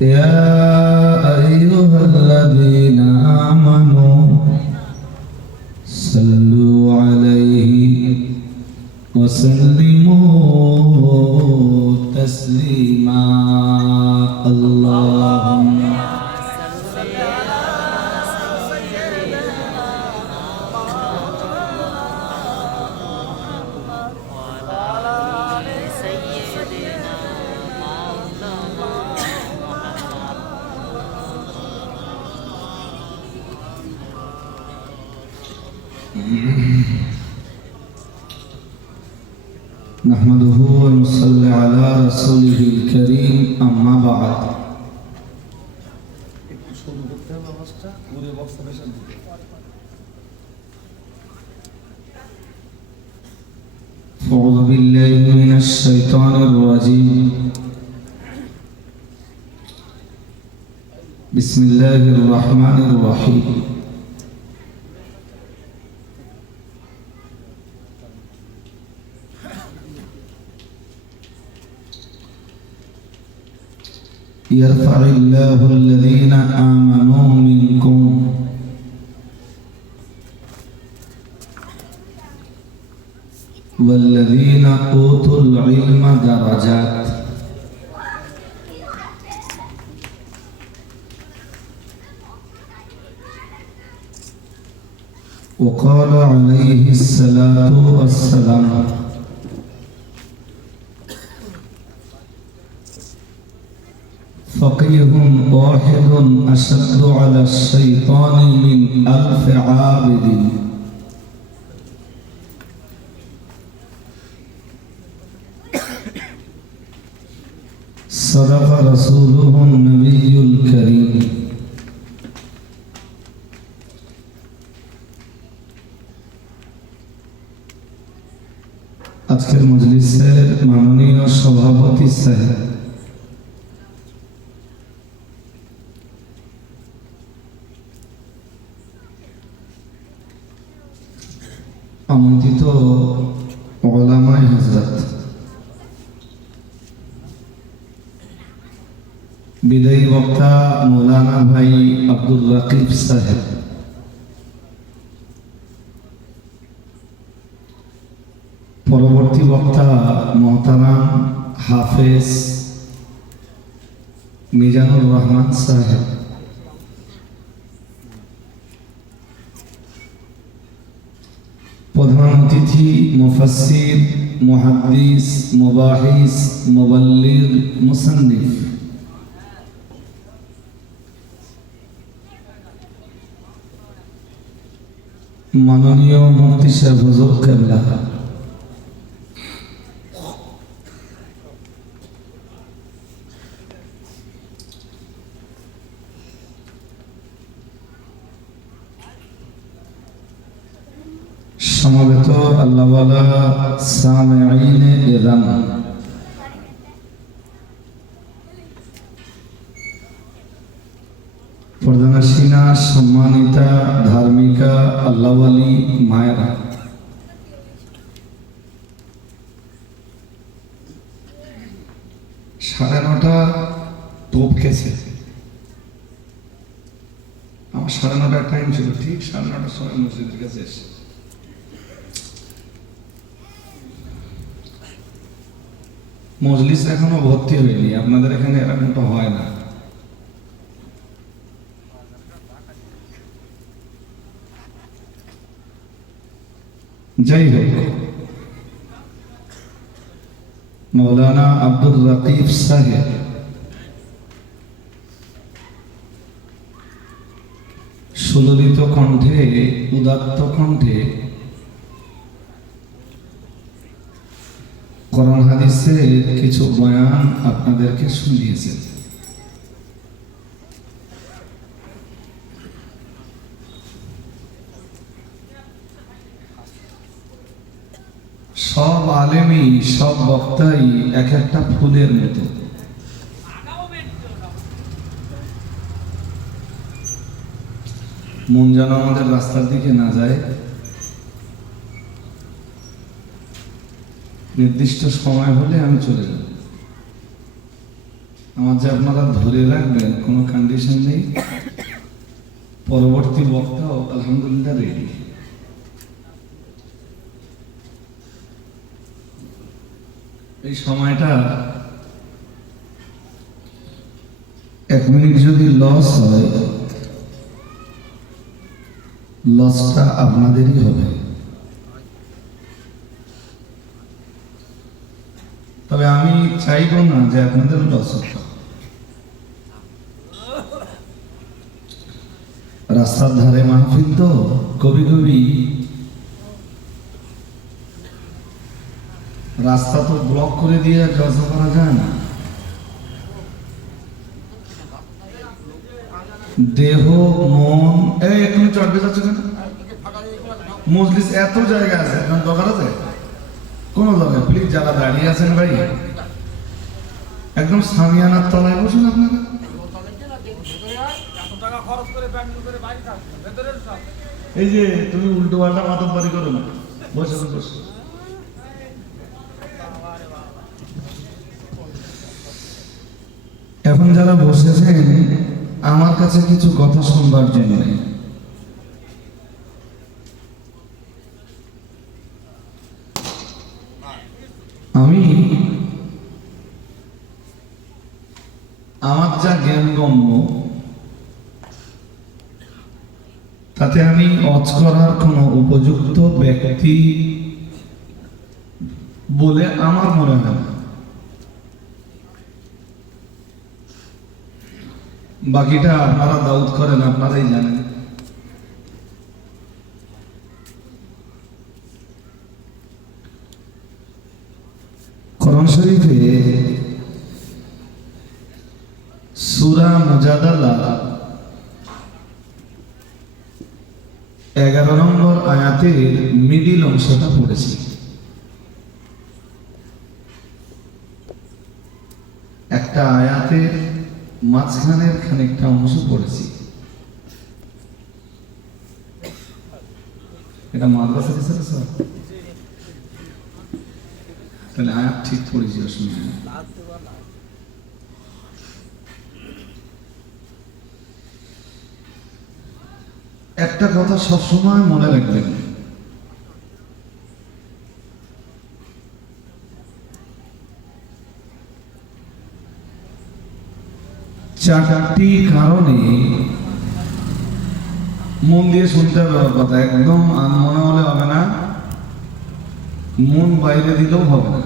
يا أيها الذين آمنوا صلوا عليه وسلموا تسليما اللهم نحمده ونصلي على رسوله الكريم أما بعد أعوذ بالله من الشيطان الرجيم بسم الله الرحمن الرحيم يرفع الله الذين آمنوا منكم والذين أوتوا العلم درجات وقال عليه الصلاة والسلام فقيه واحد أشد على الشيطان من 1000 عابد صدق رسوله النبي الكريم আজকের মজলিসের মাননীয় সভাপতি সাহেব, আমন্ত্রিত উলামায়ে হযরত, বিদায়ী বক্তা মৌলানা ভাই আব্দুর রাকিব সাহেব, পরবর্তী বক্তা মোহতারাম হাফেজ মিজানুর রহমান সাহেব, প্রধান অতিথি মুফাসসির, মুহাদ্দিস, মুবাহিস, মুবাল্লিগ, মুসান্নিফ, মাননীয় মুফতি সাহেব হুজুর কেবলা, সমবেত আল্লাহওয়ালা সামিঈনে ইরাম, পর্দানশীনা সম্মানিতা ধার্মিকা আল্লাহওয়ালি মায়েরা, সাড়ে 9টা টোপ খেয়েছে। আমার 9:30 টাইম ছিল, ঠিক 9:30টার সময় মসজিদের কাছে এসে মজলিস এখনো ভর্তি হয়নি। আপনাদের এখানে এরকমটা হয় না। যাই হোক, মৌলানা আব্দুর রাকিব সাহেব সুললিত কণ্ঠে, উদাত্ত কণ্ঠে কোরআন হাদিসের কিছু বয়ান আপনাদেরকে শুনিয়েছেন। সব আলেমই, সব বক্তাই এক একটা ফুলের মতো। মন যেন আমাদের রাস্তার দিকে না যায়, নির্দিষ্ট সময় হলে আমি চলে যাব। আমার যে আপনারা ধরে রাখবেন কোনো কন্ডিশন নেই। পরবর্তী বক্তাও আলহামদুলিল্লাহ রেডি। এই সময়টা 1 মিনিট যদি লস হয়, লসটা আপনাদেরই হবে। তবে আমি চাইবো না যে আপনাদের লস হোক। রাস্তার ধারে মাহফিল তো, কবি কবি রাস্তা তো ব্লক করে দিয়ে জলসা করা যায় না। দেহ মন এখনই চটবে যাচ্ছে কেন? মজলিস এত জায়গা আছে, এখন দরকার আছে কোন দরকার? প্লিজ যারা দাঁড়িয়ে আছেন ভাই, একদম সামিয়ানার তলায় বসুন। আপনারা এই যে তুমি উল্টো পাল্টা মাতব্বরি করো না, বসে বসে। এখন যারা বসেছেন আমার কাছে কিছু কথা শুনবার জন্য, আমি আমার যা জ্ঞানগম্য তাতে আমি অজ করার কোন উপযুক্ত ব্যক্তি বলে আমার মনে হয় না। বাকিটা আপনারা দাউদ করেন, আপনারাই জানেন। কোরআন শরীফে সূরা মুজাদালা 11 নম্বর আয়াতের মিডিল অংশটা পড়েছি। একটা আয়াতের মাঝখানের খানিকটা অংশ পড়েছি। এটা মাদ্রাসা দিছে স্যার, তাহলে আয়াত ঠিক পড়েছি। অসুবিধা নেই। একটা কথা সবসময় মনে রাখবেন, চারটি কারণে মন দিয়ে শুনতে হবে কথা। একদম মনে হলে হবে না, মন বাইরে দিলেও হবে না।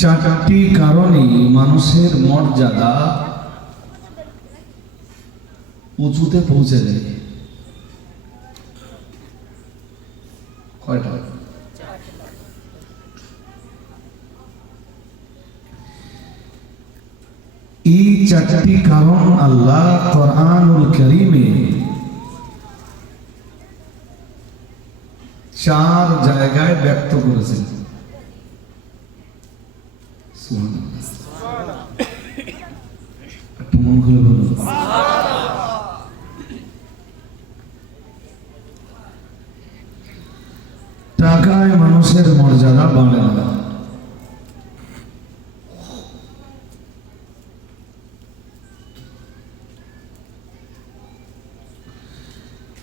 চারটি কারণে মানুষের মর্যাদা উঁচুতে পৌঁছে যায়। কয়টা? এই চারটি কারণ আল্লাহ কোরআনুল কারীমে 4 জায়গায় ব্যক্ত করেছেন। সুবহানাল্লাহ। একটু মন খুলে বলুন। টাকায় মানুষের মর্যাদা বাড়ে না।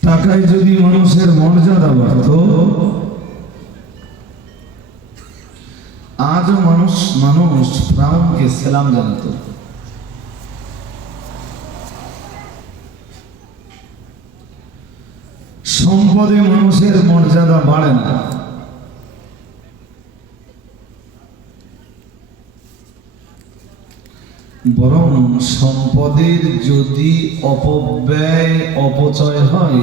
টাকায় যদি মানুষের মর্যাদা বাড়ত, আজও মানুষ ফিরআউনকে সালাম জানাতো। সম্পদে মানুষের মর্যাদা বাড়ে না, বরং সম্পদের যদি অপব্যয় অপচয় হয়,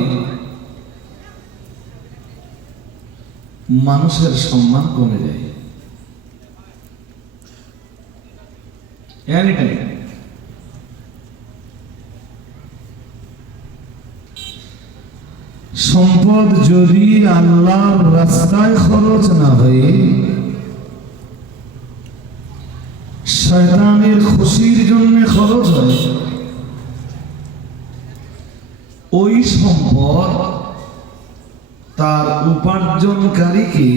মানুষের সম্মান কমে যায়। সম্পদ যদি আল্লাহর রাস্তায় খরচ না হয়ে শয়তানের খুশির জন্য খরচ হয়, ওই সম্পদ তার উপার্জনকারীকে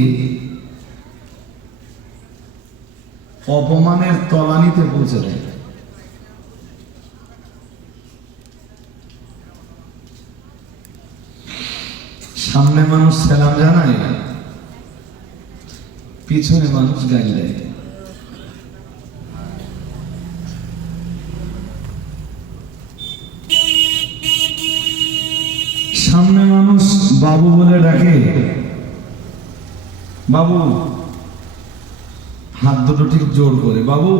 অপমানের তলানিতে পৌঁছে দেয়। সামনে মানুষ সালাম জানায়, পিছনে মানুষ গালি দেয়। সামনে মানুষ বাবু বলে ডাকে, বাবু, হাত দুটো ঠিক জোর করে, বাবু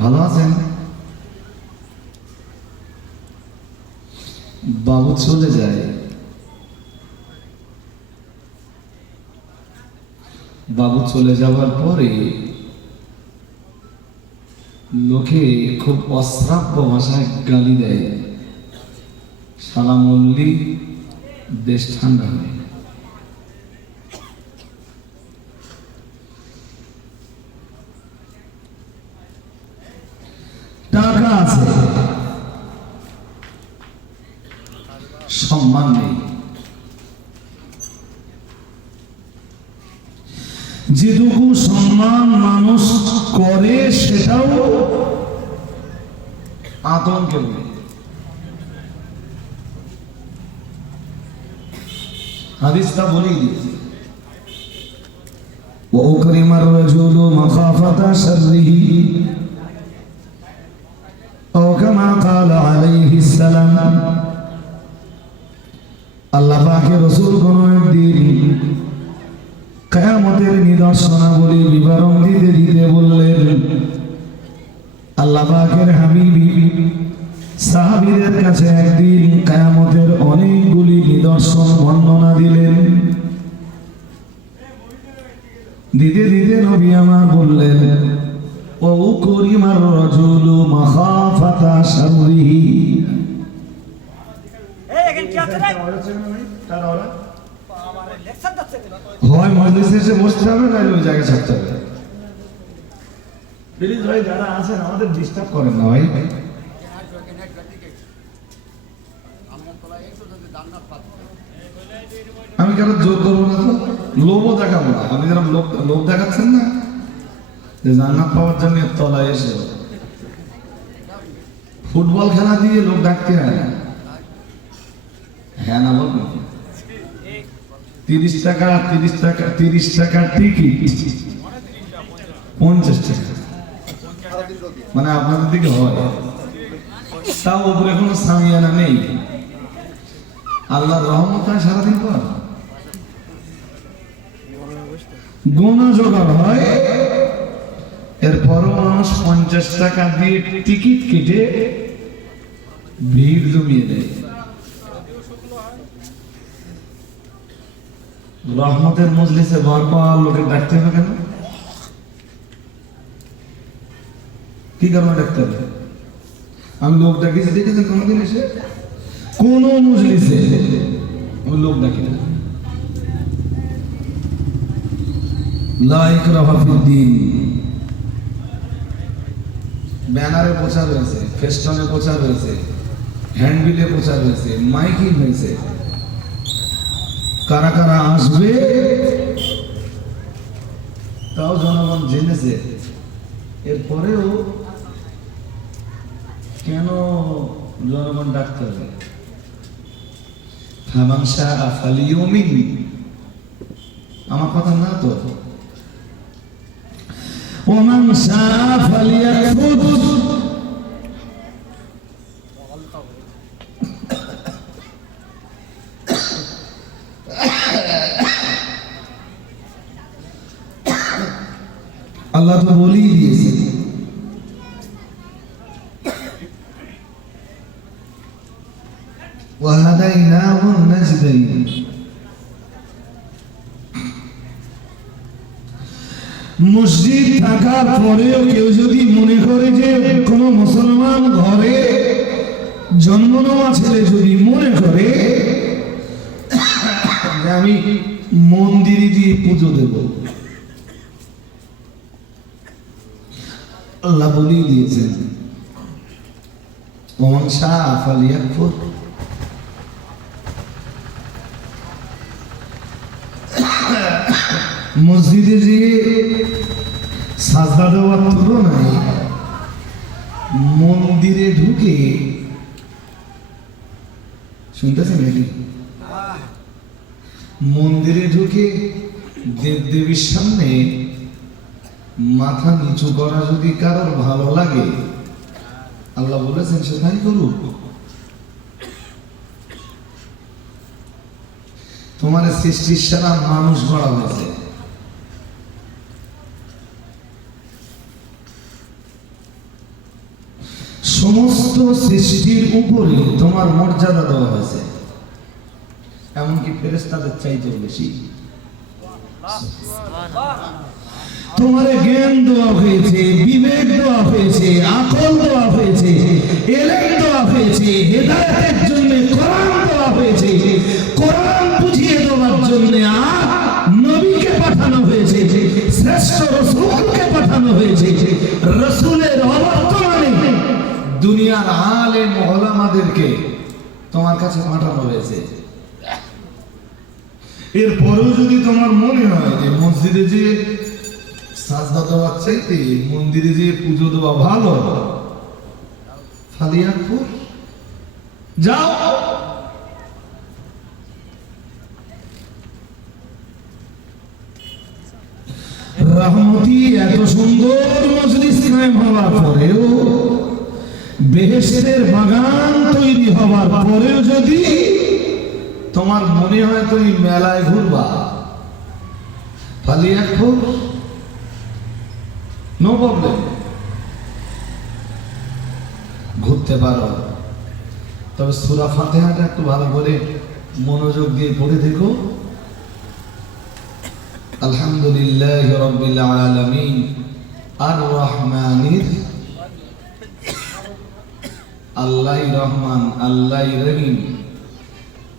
ভালো আছেন? বাবু চলে যায়। বাবু চলে যাওয়ার পরে লোকে খুব অশ্রাব্য ভাষায় গালি দেয়, সালাম বললি দেশ ঠান্ডা হয়। টাকা আছে, সম্মান নেই। যেটুকু সম্মান মানুষ করে সেটাও আতঙ্কের নেই। হাদিসটা বলেই দিয়েছে, وأكرم الرجل مخافة شره أو كما قال عليه السلام। আল্লাহ পাকের রাসূল কোন একদিন কিয়ামতের নিদর্শনাবলী বিবরণ দিতে দিতে বললেন, আল্লাহ পাকের হাবিব সাহাবীদের কাছে একদিন কিয়ামতের অনেকগুলি নিদর্শন বর্ণনা দিলেন। দিতে দিতে নবী আমার বললেন, ও করিমার রাজুলু মাখাফাতা শাররিহি। হয় মজলিসে এসে বসতে হবে, না ওই জায়গায় থাকতে হবে। প্লিজ ভাই, যারা আছেন আমাদের ডিস্টার্ব করেন না ভাই। আমি কেন জোর করবো না, তো লোভও দেখাবো না। আপনি যেরকম লোভ দেখাচ্ছেন না যে জান্নাত পাওয়ার জন্য তলায় এসে ফুটবল খেলা দিয়ে লোক ডাকতে হয় না। হ্যাঁ না বলবেন? 30 টাকা 30 টাকা 30 টাকার টিকিট 50 টাকা, মানে আপনাদের দিকে হয়। তাও উপরে কোনো সামিয়ানা নেই। আল্লাহর রহমত হয় সারাদিন পর, গোনা জোগাড় হয়। এরপরও মানুষ 50 টাকা দিয়ে টিকিট কেটে ভিড় জমিয়ে দেয়। রহমতের মজলিসে বারবার লোকে ডাকতে হবে কেন? কি কারণে ডাকতে হবে? আমি লোক ডাকিয়েছি দেখেছেন কোনদিন এসে? কোন মজলিসে আমি লোক ডাকি না। লা ইকরাহা ফিদ্দীন। ব্যানারে প্রচার হয়েছে, ফেস্টনে প্রচার হয়েছে, হ্যান্ডবিলে প্রচার হয়েছে, মাইকিং হয়েছে। কারা কারা আসবে তাও জনগণ জেনেছে। এরপরেও কেন জনগণ ডাকতে হবে? ফামান শাআ ফালিউমিন, আমার কথা না তো। ওমান শাআ ফালিয়াকফুর। আল্লাহ তো বলেই দিয়েছে, ওয়াহাদাইনাহু নাজদাইন। মসজিদ থাকার পরেও কেউ যদি মনে করে যে কোনো মুসলমান ঘরে জন্ম নেওয়া ছেলে যদি মনে করে যে আমি মন্দিরে দিয়ে পুজো দেব, আল্লাহ বলেই দিয়েছেন ওমান শাআ ফালিয়াকফুর। মসজিদে যে সাজদা দেওয়ার তুলনায় মন্দিরে ঢুকে, শুনতেছেন নাকি, মন্দিরে ঢুকে দেবদেবীর সামনে মাথা নিচু করা যদি কারোর ভালো লাগে, আল্লাহ বলেছেন সে তাই করুক। তোমার সৃষ্টির সারা মানুষ গড়া হয়েছে, সমস্ত সৃষ্টির উপরে তোমার মর্যাদা দেওয়া হয়েছে, এমনকি ফেরেশতাদের চাইতেও বেশি। তোমার জ্ঞান দেওয়া হয়েছে, বিবেক দেওয়া হয়েছে, আকল দেওয়া হয়েছে, ইলম দেওয়া হয়েছে, হেদায়েতের জন্য কোরআন দেওয়া হয়েছে, কোরআন বুঝিয়ে দেওয়ার জন্য নবীকে পাঠানো হয়েছে, শ্রেষ্ঠ রাসূলকে পাঠানো হয়েছে। রাসূলের অবর্তমানে দুনিয়ার আলেম ওলামাদেরকে তোমার কাছে পাঠানো হয়েছে। এরপরেও যদি তোমার মনে হয় যে মসজিদে যে সাজদা দেওয়ার চাইতে মন্দিরে যে পুজো দেওয়া ভালো, ফালিয়াপুর যাও। রহমতি এত সুন্দর মজলিস কায়েম হওয়ার পরেও, বেহেশতের বাগান তৈরি হওয়ার পরেও যদি তোমার মনে হয় তুমি মেলায় ঘুরবা, ফালিয়াপুর নো প্রবলেম, ঘুরতে পারো। তবে সূরা ফাতিহাটা একটু ভালো করে মনোযোগ দিয়ে পড়ে দেখো। আলহামদুলিল্লাহি রাব্বিল আলামিন আর রহমানির, আল্লাহই রহমান আল্লাহই রহিম।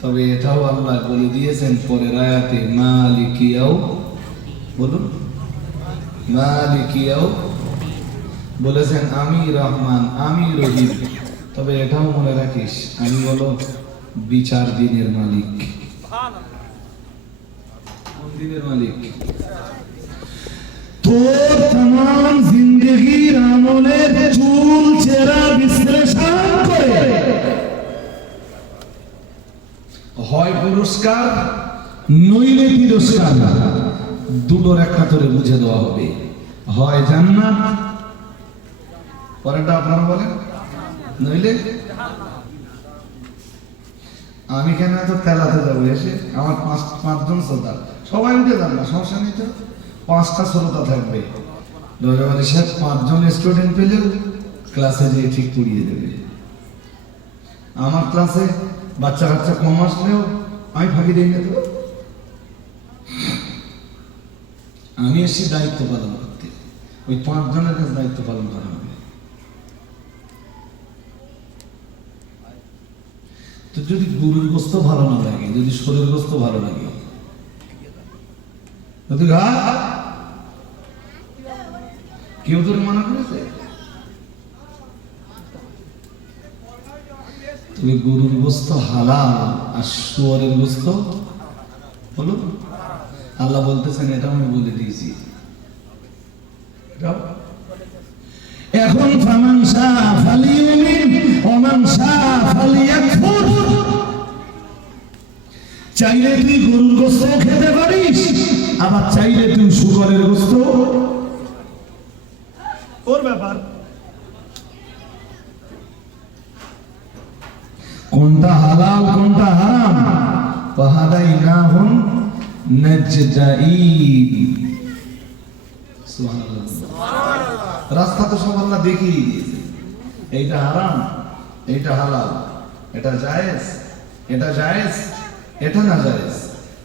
তবে এটাও আল্লাহ বলে দিয়েছেন পরের আয়াতে, মালিকিয়াও, বলুন মালিকিয়াও, বলেছেন আমি রহমান আমি রহিম। তবে এটাও মনে রাখিস আমি বলো বিচার দিনের মালিক। কোন দিনের মালিক? তোর तमाम জিন্দেগির আমলের চুল চেরা বিশ্লেষণ করে হয় পুরস্কার নইলে তিরস্কার, দুটোর একটা করে বুঝে দেওয়া হবে, হয় জান্নাত, পরেরটা আপনারা বলেন, নইলে। আমি কেন এত তেলাতে যাবো? এসে আমার পাঁচজন শ্রোতা, সবাই উঠে যান না, সমস্যা নেই তো, 5টা শ্রোতা থাকবে। রজবাড়ি সাহেব 5জন স্টুডেন্ট পেলেও ক্লাসে যেয়ে ঠিক পড়িয়ে দেবে। আমার ক্লাসে বাচ্চা কাচ্চা কম আসলেও আমি ফাঁকি দিই না তো, আমি এসে দায়িত্ব পালন করতে, ওই 5 জনের কাছে দায়িত্ব পালন করা হবে। তো যদি গরুর গোস্ত ভালো না লাগে, যদি শরীর গোস্ত ভালো লাগে, কেউ তোর মানা করেছে? তবে গরুর গোস্ত হালাল আর শুয়োরের গোস্ত বলো, আল্লাহ বলতেছেন, এটা আমি বলে দিয়েছি। এখন ফামান শাআ ফালিউমিন ওয়া মান শাআ ফালিয়াকফুর। চাইলে তুই গরুর গোস্ত খেতে পারিস, আবার চাইলে তুই শুকরের গোস্ত, ওর ব্যাপার। কোনটা হালাল কোনটা হারাম, ফাহাদাইনাহুম নাজদাইন। সুবহানাল্লাহ, রাস্তা তো সব আল্লাহ দেখিয়ে দিয়েছে, এইটা হারাম এইটা হালাল, এটা জায়েজ এটা জায়েজ, এটা না জায়েজ,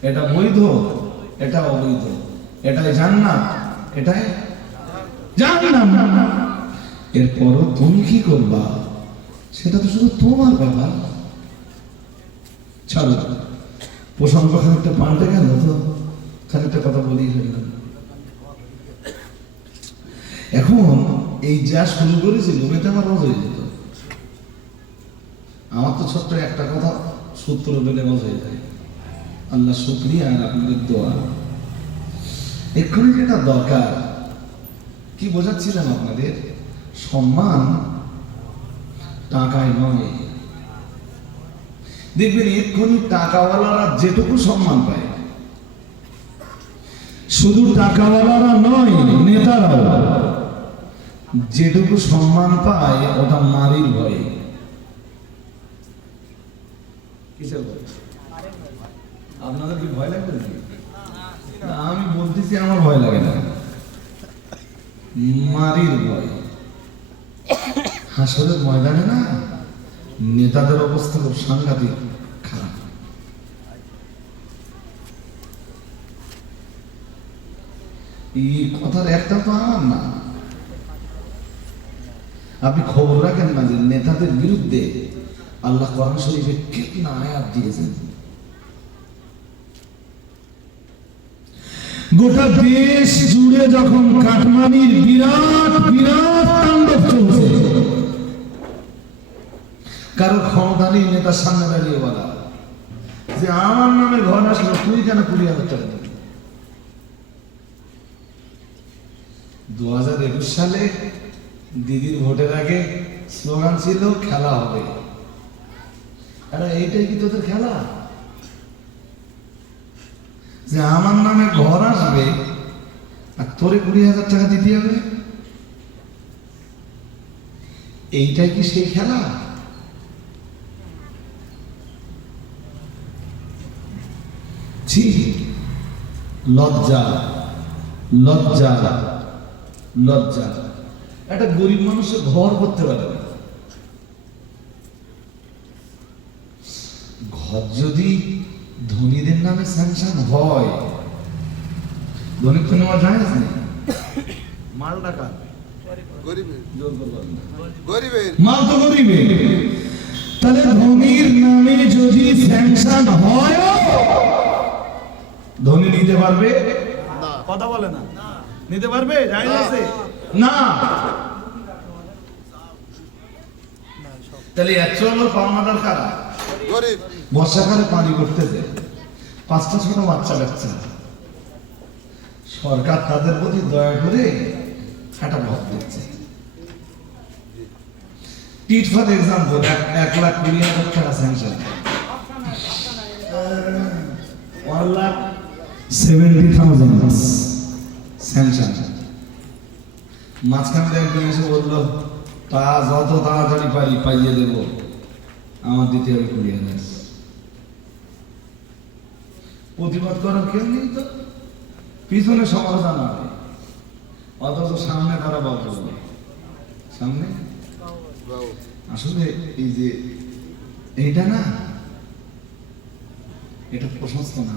এটা বৈধ এটা অবৈধ, এটাই জান্নাত এটাই জাহান্নাম। এরপরও তুমি কি করবা সেটা তো শুধু তোমার ব্যাপার। চলো প্রসঙ্গ খানিকটা পাল্টে গেল, তো খানিকটা কথা বলেই ফেললাম। এখন এই যা শুরু করেছিল এতে আমার রোজ হয়ে যেত। আমার তো ছোট্ট একটা কথা সূত্র পেলে রোজ হয়ে যায়। আল্লাহ শুকরিয়া আর আপনাদের দোয়া। এক্ষুনি যেটা দরকার, কি বোঝাচ্ছিলাম আপনাদের? সম্মান টাকায় নয়। দেখবেন এক্ষুনি টাকাওয়ালারা যেটুকু সম্মান পায়, শুধু টাকাওয়ালারা নয়, নেতারাও যেটুকু সম্মান পায় ওটা মারির ভয়ে। কিসের ভয়? আপনাদের কি ভয় লাগবে নাকি? আমি বলতেছি আমার ভয় লাগে না, মারির ভয়। হাসরের ময়দানে না নেতাদের অবস্থা খুব সাংঘাতিক খারাপ। এই কথার একটা তো আমার না, আপনি খবর রাখেন না যে নেতাদের বিরুদ্ধে আল্লাহ কোরআন শরীফে কিতনা আয়াত দিয়েছেন। গোটা দেশ জুড়ে যখন কাটমানির বিরাট বিরাট তাণ্ডব চলছে, কারো ক্ষমতা নেই নেতার সামনে দাঁড়িয়ে বলা যে আমার নামে ঘর আসলো, তুই কেন 20,000 টাকা দিবি? 2021 সালে দিদির ভোটের আগে স্লোগান ছিল খেলা হবে। আরে এইটাই কি তোদের খেলা? যে আমার নামে ঘর আসবে আর তোরে 20,000 টাকা দিতে হবে, এইটাই কি সেই খেলা? ছি, লজ্জা লজ্জা লজ্জা। একটা গরিব মানুষের ঘর করতে পারে না। ঘর যদি ধনীদের নামে স্যাংশন হয়, ধনী তো নেওয়া যায় না, মাল টাকা মাল তো গরিবের। তাহলে ধনীর নামে যদি স্যাংশন হয়, ধনী নিতে পারবে? কথা বলে না, নিতে পারবে? জায়েজ আছে না। তাহলে একচুয়াল পাওনাদার কারা? গরিব। বর্ষাকালে পানি করতে যায় 5টা ছোট বাচ্চা কাচ্চা, সরকার তাদের প্রতি দয়া করে একটা ভাব দিচ্ছে। টিট ফর এক্সাম্পল 1,20,000 টাকা স্যাংশন, 1,70,000 স্যাংশন। মাঝখানে একজন এসে বললো তা যত তাড়াতাড়ি পারি পাইয়ে দেব, আমার দিতে হবে 20,000। প্রতিবাদ করার কেউ নেই তো, পিছনে সমালোচনা হয়, অথচ সামনে তারা বলতে সামনে। আসলে এই যে এইটা না, এটা প্রশস্ত না।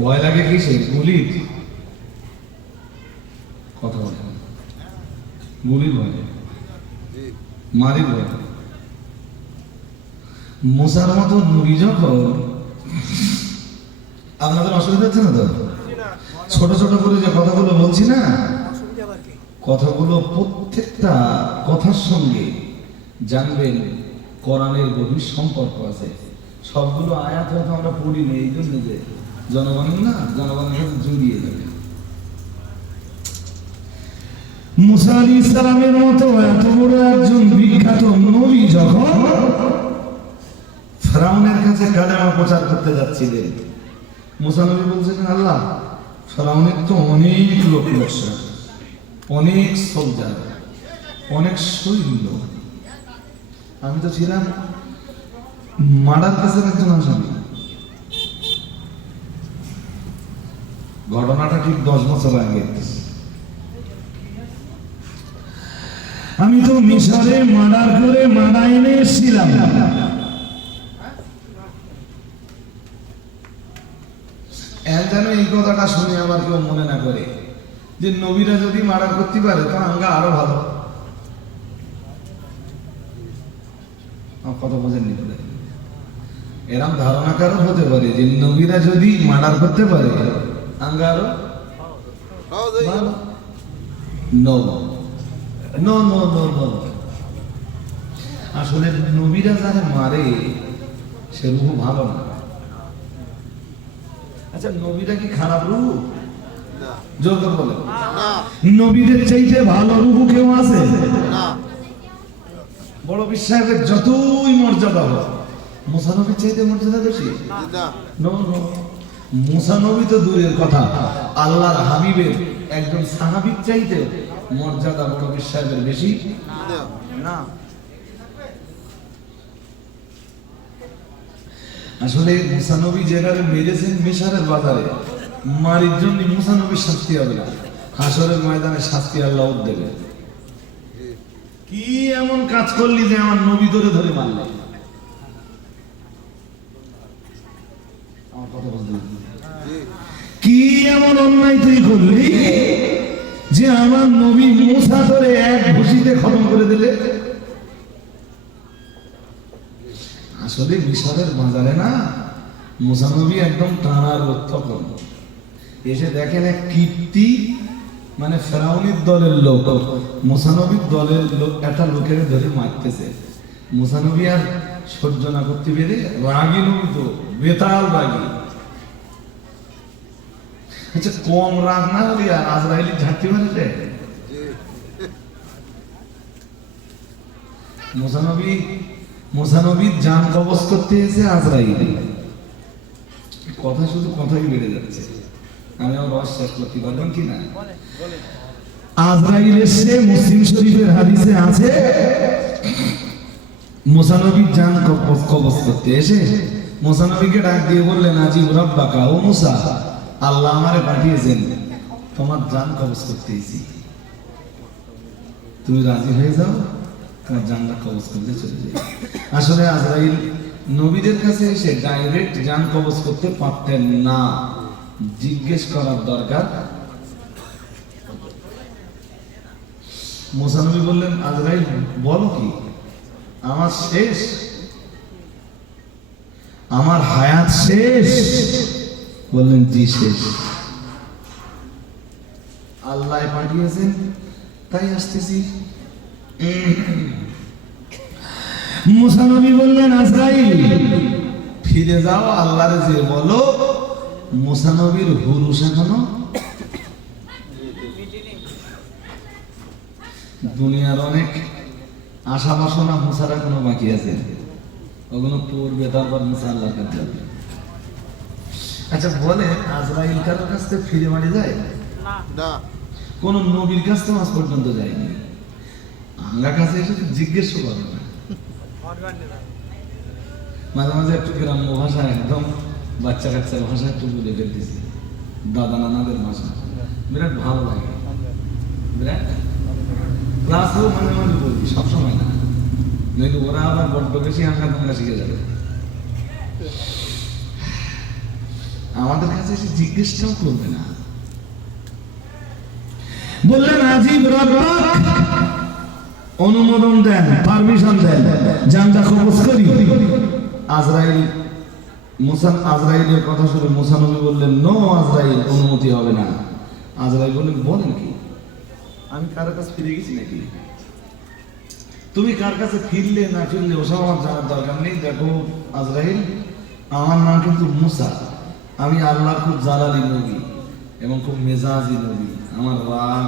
ভয় লাগে কিসে? গুলির কথা বলে, গুলির ভয়, মারির ভয়। মুসার মতো নবী যখন, আপনাদের অসুবিধা হচ্ছে না তো? ছোট ছোট করে যে কথাগুলো বলছি না, কথাগুলো প্রত্যেকটা কথার সঙ্গে জানবেন কোরআনের গভীর সম্পর্ক আছে। সবগুলো আয়াত হয়তো আমরা পড়ি না, এই জন্য যে জনগণের না, জনগণের সাথে জড়িয়ে যাবে। মুসা আলাইহিস সালামের মতো এত বড় একজন বিখ্যাত নবী যখন ফেরাউনের কাছে কালেমা প্রচার করতে যাচ্ছিলেন, মুসা নবী বলছেন আল্লাহ, ফেরাউনের তো অনেক লোক লস্কর, অনেক সোলজার, অনেক সৈন্য, আমি তো ছিলাম মার্ডার কেসের একজন আসামি। ঘটনাটা ঠিক 10 বছর আগে। আমি তো মিশরে মার্ডার করে মাদাইনে এসেছিলাম। যেন এই কথাটা শুনে আবার কেউ মনে না করে যে নবীরা যদি মার্ডার করতে পারে তো আঙ্গা আরো ভালো। কথা বোঝেননি বলে এরম ধারণা কারো হতে পারে যে নবীরা যদি মার্ডার করতে পারে আঙ্গা আরো ভালো। No no no no no, আসলে নবীরা যারা মারে সে রূহ ভালো না। আচ্ছা নবীরা কি খারাপ রূহ? না জোর করে বলে। না নবীদের চাইতে ভালো রূহ কেউ আছে? না বড় বিশ্বাসের যতই মর্যাদা হোক, মুসা নবীর চাইতে মর্যাদা বেশি? না নো নো, মুসা নবী তো দূরের কথা, আল্লাহর হাবিবের একজন সাহাবীর চাইতে মর্যাদা বড় বিশ্বাসের বেশি না না। আসলে মুসা নবী যেখানে মেরেছেন মিশরের বাজারে, মারির জন্য মুসা নবীর শাস্তি হবে না, হাসরের ময়দানে শাস্তি আল্লাহ দেবে। কি এমন কাজ করলি যে আমার নবী ধরে ধরে মারলে? আমার কথা বলতে হবে। জি কি এমন অন্যায় তুই করলি যে আমার নবী মুসা ধরে এক ঘুষিতে খতম করে দিলে? আসলে মিশরের বাজারে না মুসা নবী একদম টানার উত্তকন এসে দেখেন এক কীর্তি, মানে ফেরাউনির দলের লোক মুসা নবীর দলের লোক একটা লোকের ধরে মারতেছে। মুসা নবী আর সহ্য না করতে পেরে রাগী নবী তো বেতাল রাগী। আচ্ছা কম রাগ না হলে আর আজরাইলি ঝাঁকতে পারে? জি মুসা নবীর জান কবজ করতে এসে আজরাইলি। কথা শুধু কথাই বেড়ে যাচ্ছে, আমি আমার রস শেষ করতে পারবেন কি না? আজরাইল এসে মুসলিম শরীফের হাদিসে আছে, মুসা নবীর জান কবজ করতে এসে মুসা নবীকে ডাক দিয়ে বললেন, আজিব রাব্বাকা, ও মুসা, আল্লাহ আমারে পাঠিয়েছেন তোমার জান কবজ করতে এসেছি, তুমি রাজি হয়ে যাও, তোমার জানটা কবজ করতে চলে যাই। আসলে আজরাইল নবীদের কাছে এসে ডাইরেক্ট জান কবজ করতে পারতেন না, জিজ্ঞেস করার দরকার। মুসা নবী বললেন, আজরাইল বলো কি, আমার শেষ, আমার হায়াত শেষ? বললেন জি শেষ, আল্লাহ পাঠিয়েছেন তাই আসতেছি। মুসা নবী বললেন, আজরাইল ফিরে যাও, আল্লাহরে যে বলো মুসা নবীর হুরুস এখনো দুনিয়ার অনেক আশা বাসনা মুসার এখনো বাকি আছে, ওগুলো পূর্বে তারপর মুসা আল্লাহর কাছে যাবে। আচ্ছা বলে আজরাইল কারোর কাছ থেকে ফিরে মারি যায়? না কোন নবীর কাছ থেকে আজ পর্যন্ত যায়নি। আল্লাহর কাছে এসে তো জিজ্ঞেস করে না, মাঝে মাঝে একটু গ্রাম্য ভাষা, একদম বাচ্চা কাচ্চার ভাষা একটু বলে ফেলতেছি, দাদা নানাদের ভাষা, বিরাট ভালো লাগে, বিরাট ক্লাসেও মাঝে মাঝে বলবি, সবসময় না, নইলে ওরা আবার বড্ড বেশি আঙ্গা ভাঙ্গা শিখে যাবে। আমাদের কাছে এসে জিজ্ঞেসটাও করবে না। বললেন, আজিব রাব্বাক, অনুমোদন দেন, পারমিশন দেন, জানটা কবজ করি। আজরাইলের কথা শুনে মুসা নবী বললেন, নো আজরাইল, অনুমতি হবে না। আজরাইল বললেন, বলেন কি, আমি কার কাছে ফিরে গেছি নাকি? তুমি কার কাছে ফিরলে না ফিরলে ওসব আমার জানার দরকার নেই। দেখো আজরাইল, আমার নাম কিন্তু মুসা, আমি আল্লাহর খুব জালালি নবী এবং খুব মেজাজি নবী, আমার রাগ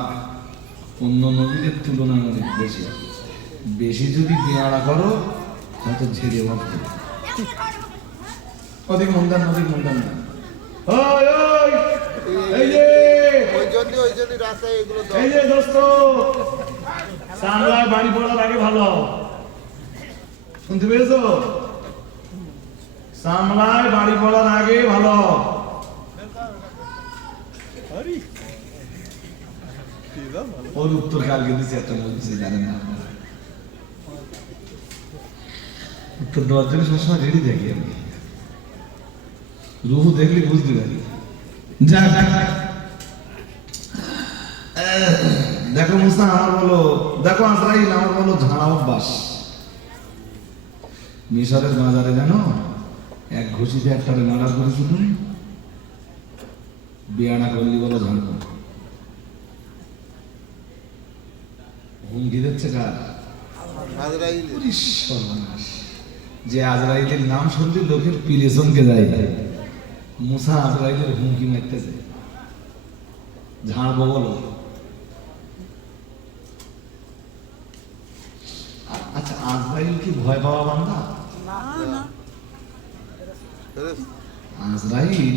অন্য নবীদের তুলনায় অনেক বেশি, বেশি যদি বেয়ারা করো হয়তো ঝেড়ে ভাবতে অধিক মন্দান না। ওই ওই এই যে ওই জন্য রাস্তায় এগুলো এই যে দোস্ত, সামলায় বাড়ি পড়ার আগে ভালো, শুনতে পেয়েছো? সামলায় বাড়ি পড়ার আগে ভালো। ওর উত্তর কালকে দিচ্ছে একটা বলছে, জানেন না, উত্তর দেওয়ার জন্য সবসময় রেডি থাকি আমি, রুহু দেখলে বুঝতে পারি। যাক, দেখো মুসা আমার বলো, দেখো আজরাইল আমার বলো, ঝাড়া অভ্যাস মিশরের বাজারে, জানো এক ঘুষিতে একটা মার্ডার করেছিল, বিয়ানা করলি বলো ঝাড়বো। হুমকি দিচ্ছে কার? আজরাইল সর্বনাশ, যে আজরাইলের নাম শুনলে লোকের পিলে চমকে যায়। মুসা আজরাইলের হুমকি মারতেছে, ঝাড়বো বলো। আচ্ছা, আজরাইল কি ভয় পাওয়া বান্দা? আজরাইল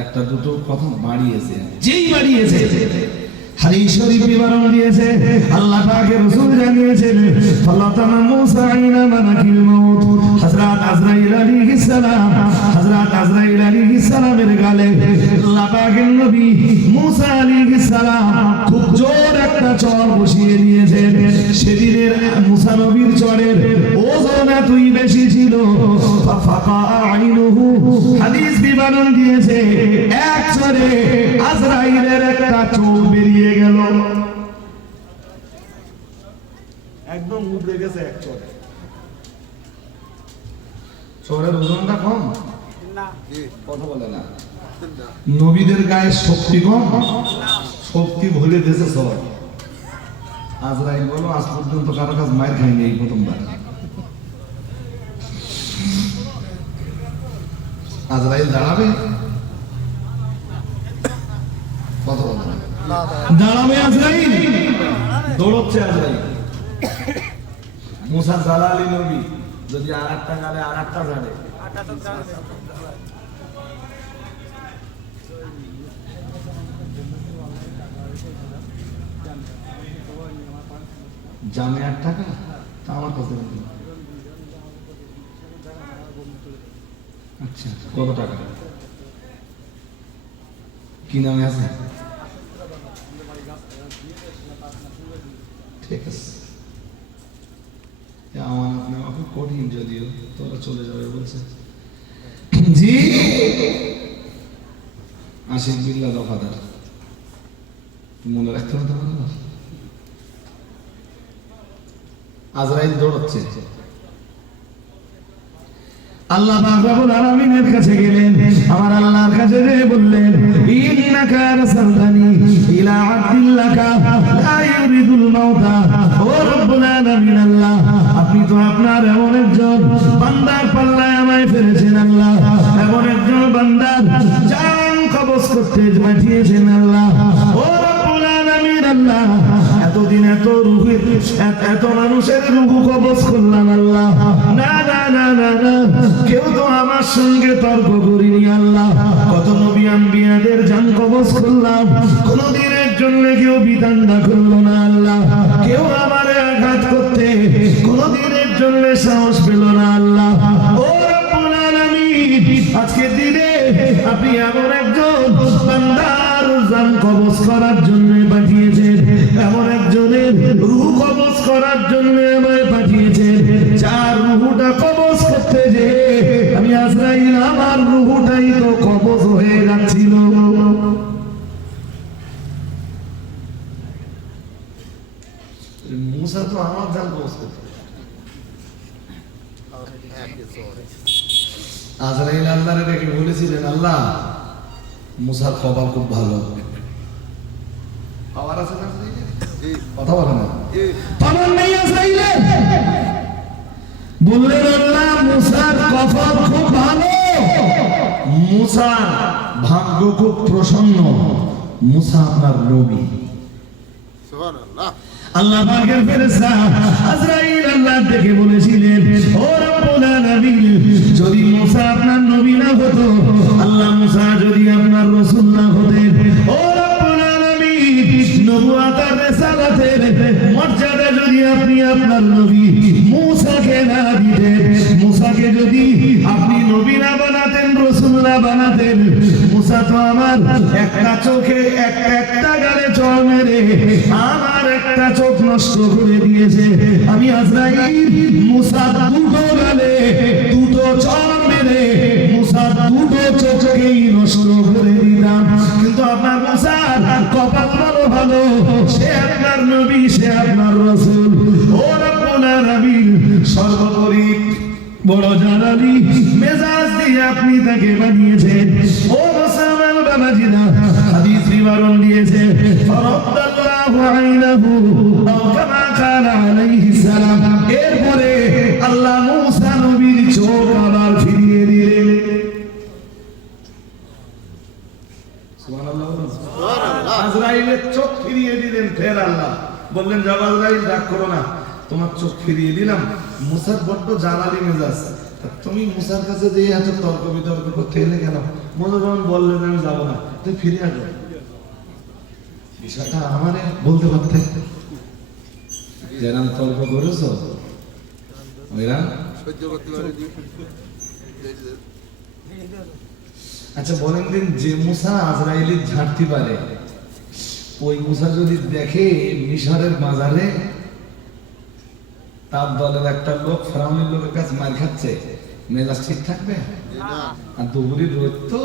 একটা দুটো কথা বাড়িয়েছে, যেই বাড়িয়েছে হাদিস শরীফ বিবরণ দিয়েছে, আল্লাহ পাকের রাসূল জানিয়েছেন ফালাতানা মুসা ইনা মানাকিল মাউত, হযরত আজরাইল আলাইহিস সালাম, হযরত আজরাইল আলাইহিস সালামের গালে আল্লাহ পাকের নবী মুসা আলাইহিস সালাম খুব জোর একটা চড় বসিয়ে দিয়েছেন। সেদিনের মুসা নবীর চড়ের ওজন এতই বেশি ছিল, ফাফাকা আইনুহু, হাদিস বিবরণ দিয়েছে এক চড়ে আজরাইলের একটা চোখ বেরিয়ে গেল, একদম উঠে গেছে এক চড়ে। চড়ের ওজনটা কম না, কথা বলে না। নবীদের গায়ে শক্তি কম, শক্তি ভুলে দিয়েছে চড়। আজরাইল বলো আজ পর্যন্ত কারো কাছে মায়ের খাইনি, এই প্রথমবার। আজরাইল দাঁড়াবে, কথা বলে না। দাঁড়াবে আজরাইল, দৌড়চ্ছে আজরাইল। মুসা জালালি নবী যদি আর একটা গালে আর একটা ঝাড়ে, জামে 8 টাকা, তা আমার কাছে আচ্ছা কত টাকা, কি নামে আছে? ঠিক আছে, আমানত নেওয়া খুব কঠিন, যদিও তোরা চলে যাবে বলছে। জি আশিক বিল্লাহ দফাদার, মনে রাখতে হবে। আজরাইল দৌড়চ্ছে, আল্লাহ পাক রব্বুল আলামিনের কাছে গেলেন, আমার আল্লাহর কাছে যেয়ে বললেন ইন্নাকা আরসালতানি ইলা আবদিল্লাকা লা ইউরিদুল মাউতা। ও রব্বুল আলামিন আল্লাহ, আপনি তো আপনার এমন একজন বান্দার পাল্লায় আমায় ফেলেছেন আল্লাহ, এমন একজন বান্দার জান কবজ করতে পাঠিয়েছেন আল্লাহ। ও রব্বুল আলামিন আল্লাহ, এতদিন এত মানুষের রূহ কবজ করলাম আল্লাহ, না না না না না, কেউ তো আমার সঙ্গে তর্ক করিনি আল্লাহ। কত নবী আম্বিয়াদের জান কবজ করলাম, কোনদিনের জন্য কেউ বিধানটা করলো না আল্লাহ। কেউ আমারে আঘাত করতে কোনদিনের জন্য সাহস পেল না আল্লাহ। ও রব্বুল আলামিন, আজকে দিনে আপনি এমন একজন বান্দার জান কবজ করার জন্য পাঠিয়েছেন, এমন একজনের রূহ কবজ করার জন্য আমায় পাঠিয়েছেন, যার রূহটা কবজ করতে যে আমি আজরাইল আমার রূহটাই তো কবজ হয়ে যাচ্ছিল। মুসা তো আমার জান কবজ করতে, আজরাইল আল্লাহরে ডেকে বলেছিলেন আল্লাহ মুসার কপাল খুব ভালো, পাওয়ার আছে না? কথা বলে না, পাওয়ার নেই আজরাইলে। বললেন আল্লাহ মুসার কপাল খুব ভালো, মুসার ভাগ্য খুব প্রসন্ন, মুসা আপনার নবী। সুবহানাল্লাহ। আল্লাহ পাকের ফেরেশতা আজরাইল আল্লাহ দেখে বলেছিলেন ও রব্বুল আলামিন, যদি মুসা আপনার নবী না হতো, আল্লাহ মুসা যদি আপনার রাসূল না হতেন, ও রব্বুল আলামিন, নবুয়ত আর রিসালাতের মর্যাদা যদি আপনি আপনার নবী মুসাকে না দিতেন, মুসাকে যদি আপনি নবী না বানাতেন, রাসূল না বানাতেন, মুসা তো আমার একটা চোখে একটা গালে চড় মেরে আমার একটা চোখ নষ্ট করে দিয়েছে। আমি আজরাইল মুসা দুটো গালে দুটো চড় মেরে মুসা দুটো চোখকেই নষ্ট করে দিলাম, কিন্তু আপনার মুসার কপাল ভালো ভালো, সে আপনার নবী, সে আপনার রাসূল। ও রব্বুল আলামিন, সর্বোপরি বড় জালালি মেজাজ দিয়ে আপনি তাকে বানিয়েছেন। ও মুসলমান বাবাজিরা, হাদিস বিবরণ দিয়েছে ফারাদ্দাল্লাহু আইনাহু আও কামা কানা আলাইহিস সালাম, এরপরে আল্লাহ মুসা নবীর চোখ আবার ফিরিয়ে দিলেন। সুবহানাল্লাহ বলুন। সুবহানাল্লাহ। আজরাইলের চোখ ফিরিয়ে দিলেন, ফের আল্লাহ বললেন, যাব আজরাইল, রাগ করো না, তোমার চোখ ফিরিয়ে দিলাম। মুসার বড্ড জ্বালালি মেজাজ, তা তুমি মুসার কাছে যে এত তর্ক বিতর্ক করতে এলে কেন? মুসা যখন বললেন আমি যাবো না, তুমি ফিরে আসো, বিষয়টা আমারে বলতে পারতে। যেরাম তর্ক করেছো ওইরা সহ্য করতে পারেনি। আচ্ছা বলেন দিন, যে মুসা আজরাইলের ঝাড়তে পারে, ওই মুসা যদি দেখে মিশরের বাজারে তার দলের একটা লোক ফেরাউনের লোকের কাছে মার খাচ্ছে, মেজাজ ঠিক থাকবে? জি না। আর দুপুরি রোদ তো,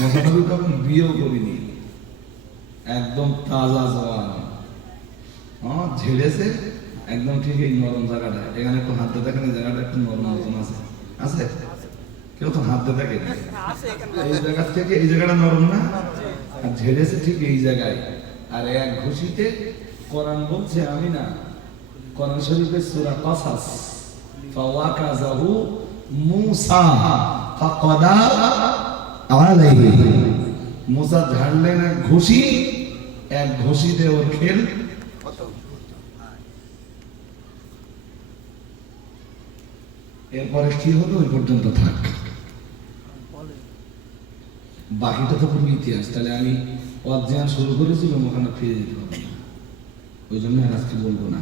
মুসা নবী তখন বিয়েও করিনি, একদম তাজা জওয়ান, ঝেড়েছে একদম ঠিক এই নরম জায়গাটা, এখানে একটু হাত দিয়ে দেখেন, এই জায়গাটা একটু নরম মতন আছে, আছে কেউ তো হাত দিয়ে দেখে, এই জায়গা থেকে এই জায়গাটা নরম না, আর ঝেড়েছে ঠিক এই জায়গায়, আর এক ঘুষিতে কোরআন বলছে, আমি না, কোরআন শরীফের সূরা কাসাস, ফাওয়াকাযাহু মূসা ফাকাদা আলাইহি, মুসা ঝাড়লেন এক ঘুষি, এক ঘুষিতে ওর খেল। এরপরে কি হলো ওই পর্যন্ত থাক, বাকিটা তো পুরো ইতিহাস। তাহলে আমি অধ্যয়ন শুরু করেছিলাম, ওখানে ফিরে যেতে হবে না, ওই জন্য আর আজকে বলবো না।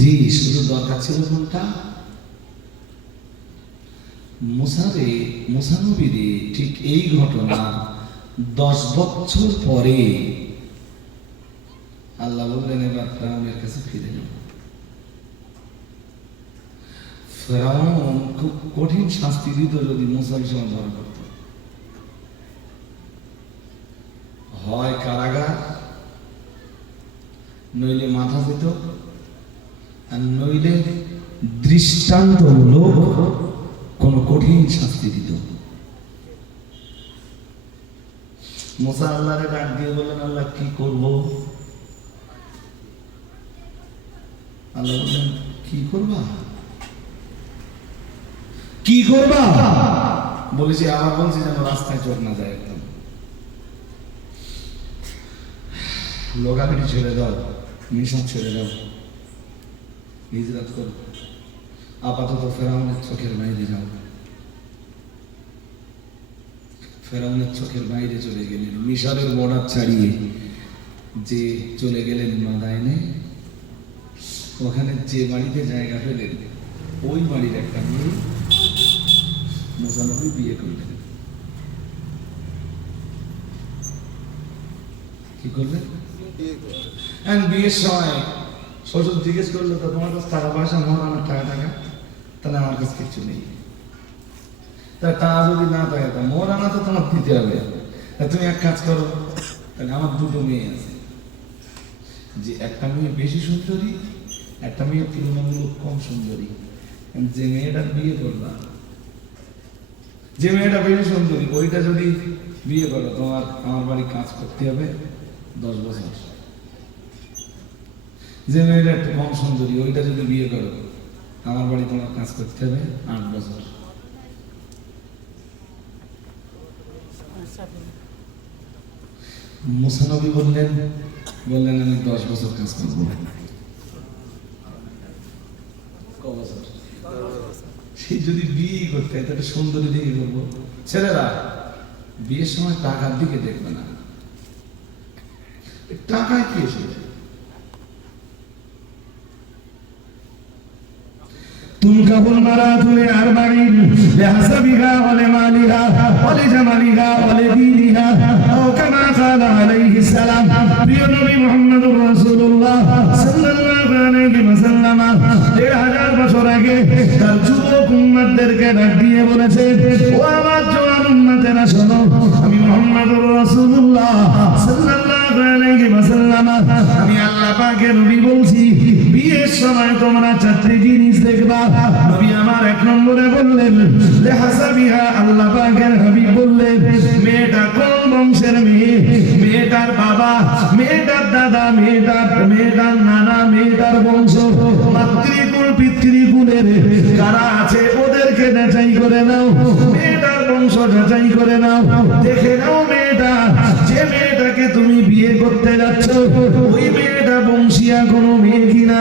জি, শুধু দরকার ছিল কোনটা? মুসা নবীরে ঠিক এই ঘটনা 10 বছর পরে আল্লাহ বললেন, এবার ফেরাউনের কাছে ফিরে যাও। ফেরাউন খুব কঠিন শাস্তি দিত যদি মুসা হিসেবে ধরা করত, হয় কারাগার, নইলে মাথা দিত, আর নইলে দৃষ্টান্তমূলক কোন কঠিন শাস্তি দিত। মুসা আল্লাহরে ডাক দিয়ে বললেন, আল্লাহ কি করব? আল্লাহ বললেন, কি করবা? কি করবা বলেছি, আবার বলছি যেন রাস্তায় চোখ না যায়, একদম লোকালিটি ছেড়ে দাও, মিশন ছেড়ে দাও, হিজরত করো, আপাতত ফেরাউনের চোখের বাইরে যাও। ফেরাউনের চোখের বাইরে চলে গেলেন, মিশরের বর্ডার ছাড়িয়ে যে চলে গেলেন মাদায়েনে, ওখানে যে বাড়িতে জায়গা পেলেন, ওই বাড়ির একটা মেয়ে মুসা নবী বিয়ে করলেন। কি করলেন? বিয়ের সময় শ্বশুর জিজ্ঞেস করলো, তো তোমার কাছে টাকা পয়সা, মোহর আমার টাকা, তাহলে আমার কাছে কিছু নেই। তা টাকা যদি না থাকে, তা মোহর আনা তো তোমার দিতে হবে, তা তুমি এক কাজ করো, তাহলে আমার দুটো মেয়ে আছে, যে একটা মেয়ে বেশি সুন্দরী, একটা মেয়ে তুলনামূলক কম সুন্দরী। যে মেয়েটা বিয়ে করবা, যে মেয়েটা বেশি সুন্দরী, ওইটা যদি বিয়ে করো, তোমার আমার বাড়ি কাজ করতে হবে 10 বছর। যে মেয়েটা একটু কম সুন্দরী, ওইটা যদি বিয়ে করো, আমার বাড়ি তোমার কাজ করতে হবে 8 বছর। মুসা নবী বললেন আমি 10 বছর কাজ করবো। ক বছর? সে যদি বিয়ে করতে হয়, তাহলে সুন্দরী দিকে করবো। ছেলেরা বিয়ের সময় টাকার দিকে দেখবে না, টাকায় কি এসেছে? تنكح المرأة لأربعين لحسبها ولمالها ولجمالها ولدينها أو كما قال عليه السلام প্রিয় নবী মুহাম্মদুর রাসূলুল্লাহ সাল্লাল্লাহু আলাইহি ওয়াসাল্লাম 1000 বছর আগে তার যুবক উম্মতদেরকে ডাক দিয়ে বলেছে, ও আমার জওয়ান উম্মতেরা শোনো, আমি মুহাম্মদুর রাসূলুল্লাহ সাল্লাল্লাহু আলাইহি ওয়াসাল্লাম, আমি আল্লাহ পাকের নবী বলছি, বিয়ের সময় তোমরা 4টি জিনিস দেখবা। নবী আমার 1 নম্বরে বললেন লেহাসাবিহা, আল্লাহ পাকের হাবিব বললেন, মেয়েটা কোন বংশের মেয়ে, মেয়েটার বাবা, মেয়েটার দাদা, মেয়েটার নানা, মেয়েটার বংশ, মাতৃকুল পিতৃকুলের কারা আছে ওদেরকে যাচাই করে নাও। মেয়েটার বংশ যাচাই করে নাও, দেখে নাও মেয়েটা, যে মেয়েটাকে তুমি বিয়ে করতে যাচ্ছ ওই মেয়েটা বংশীয়া কোনো মেয়ে কিনা।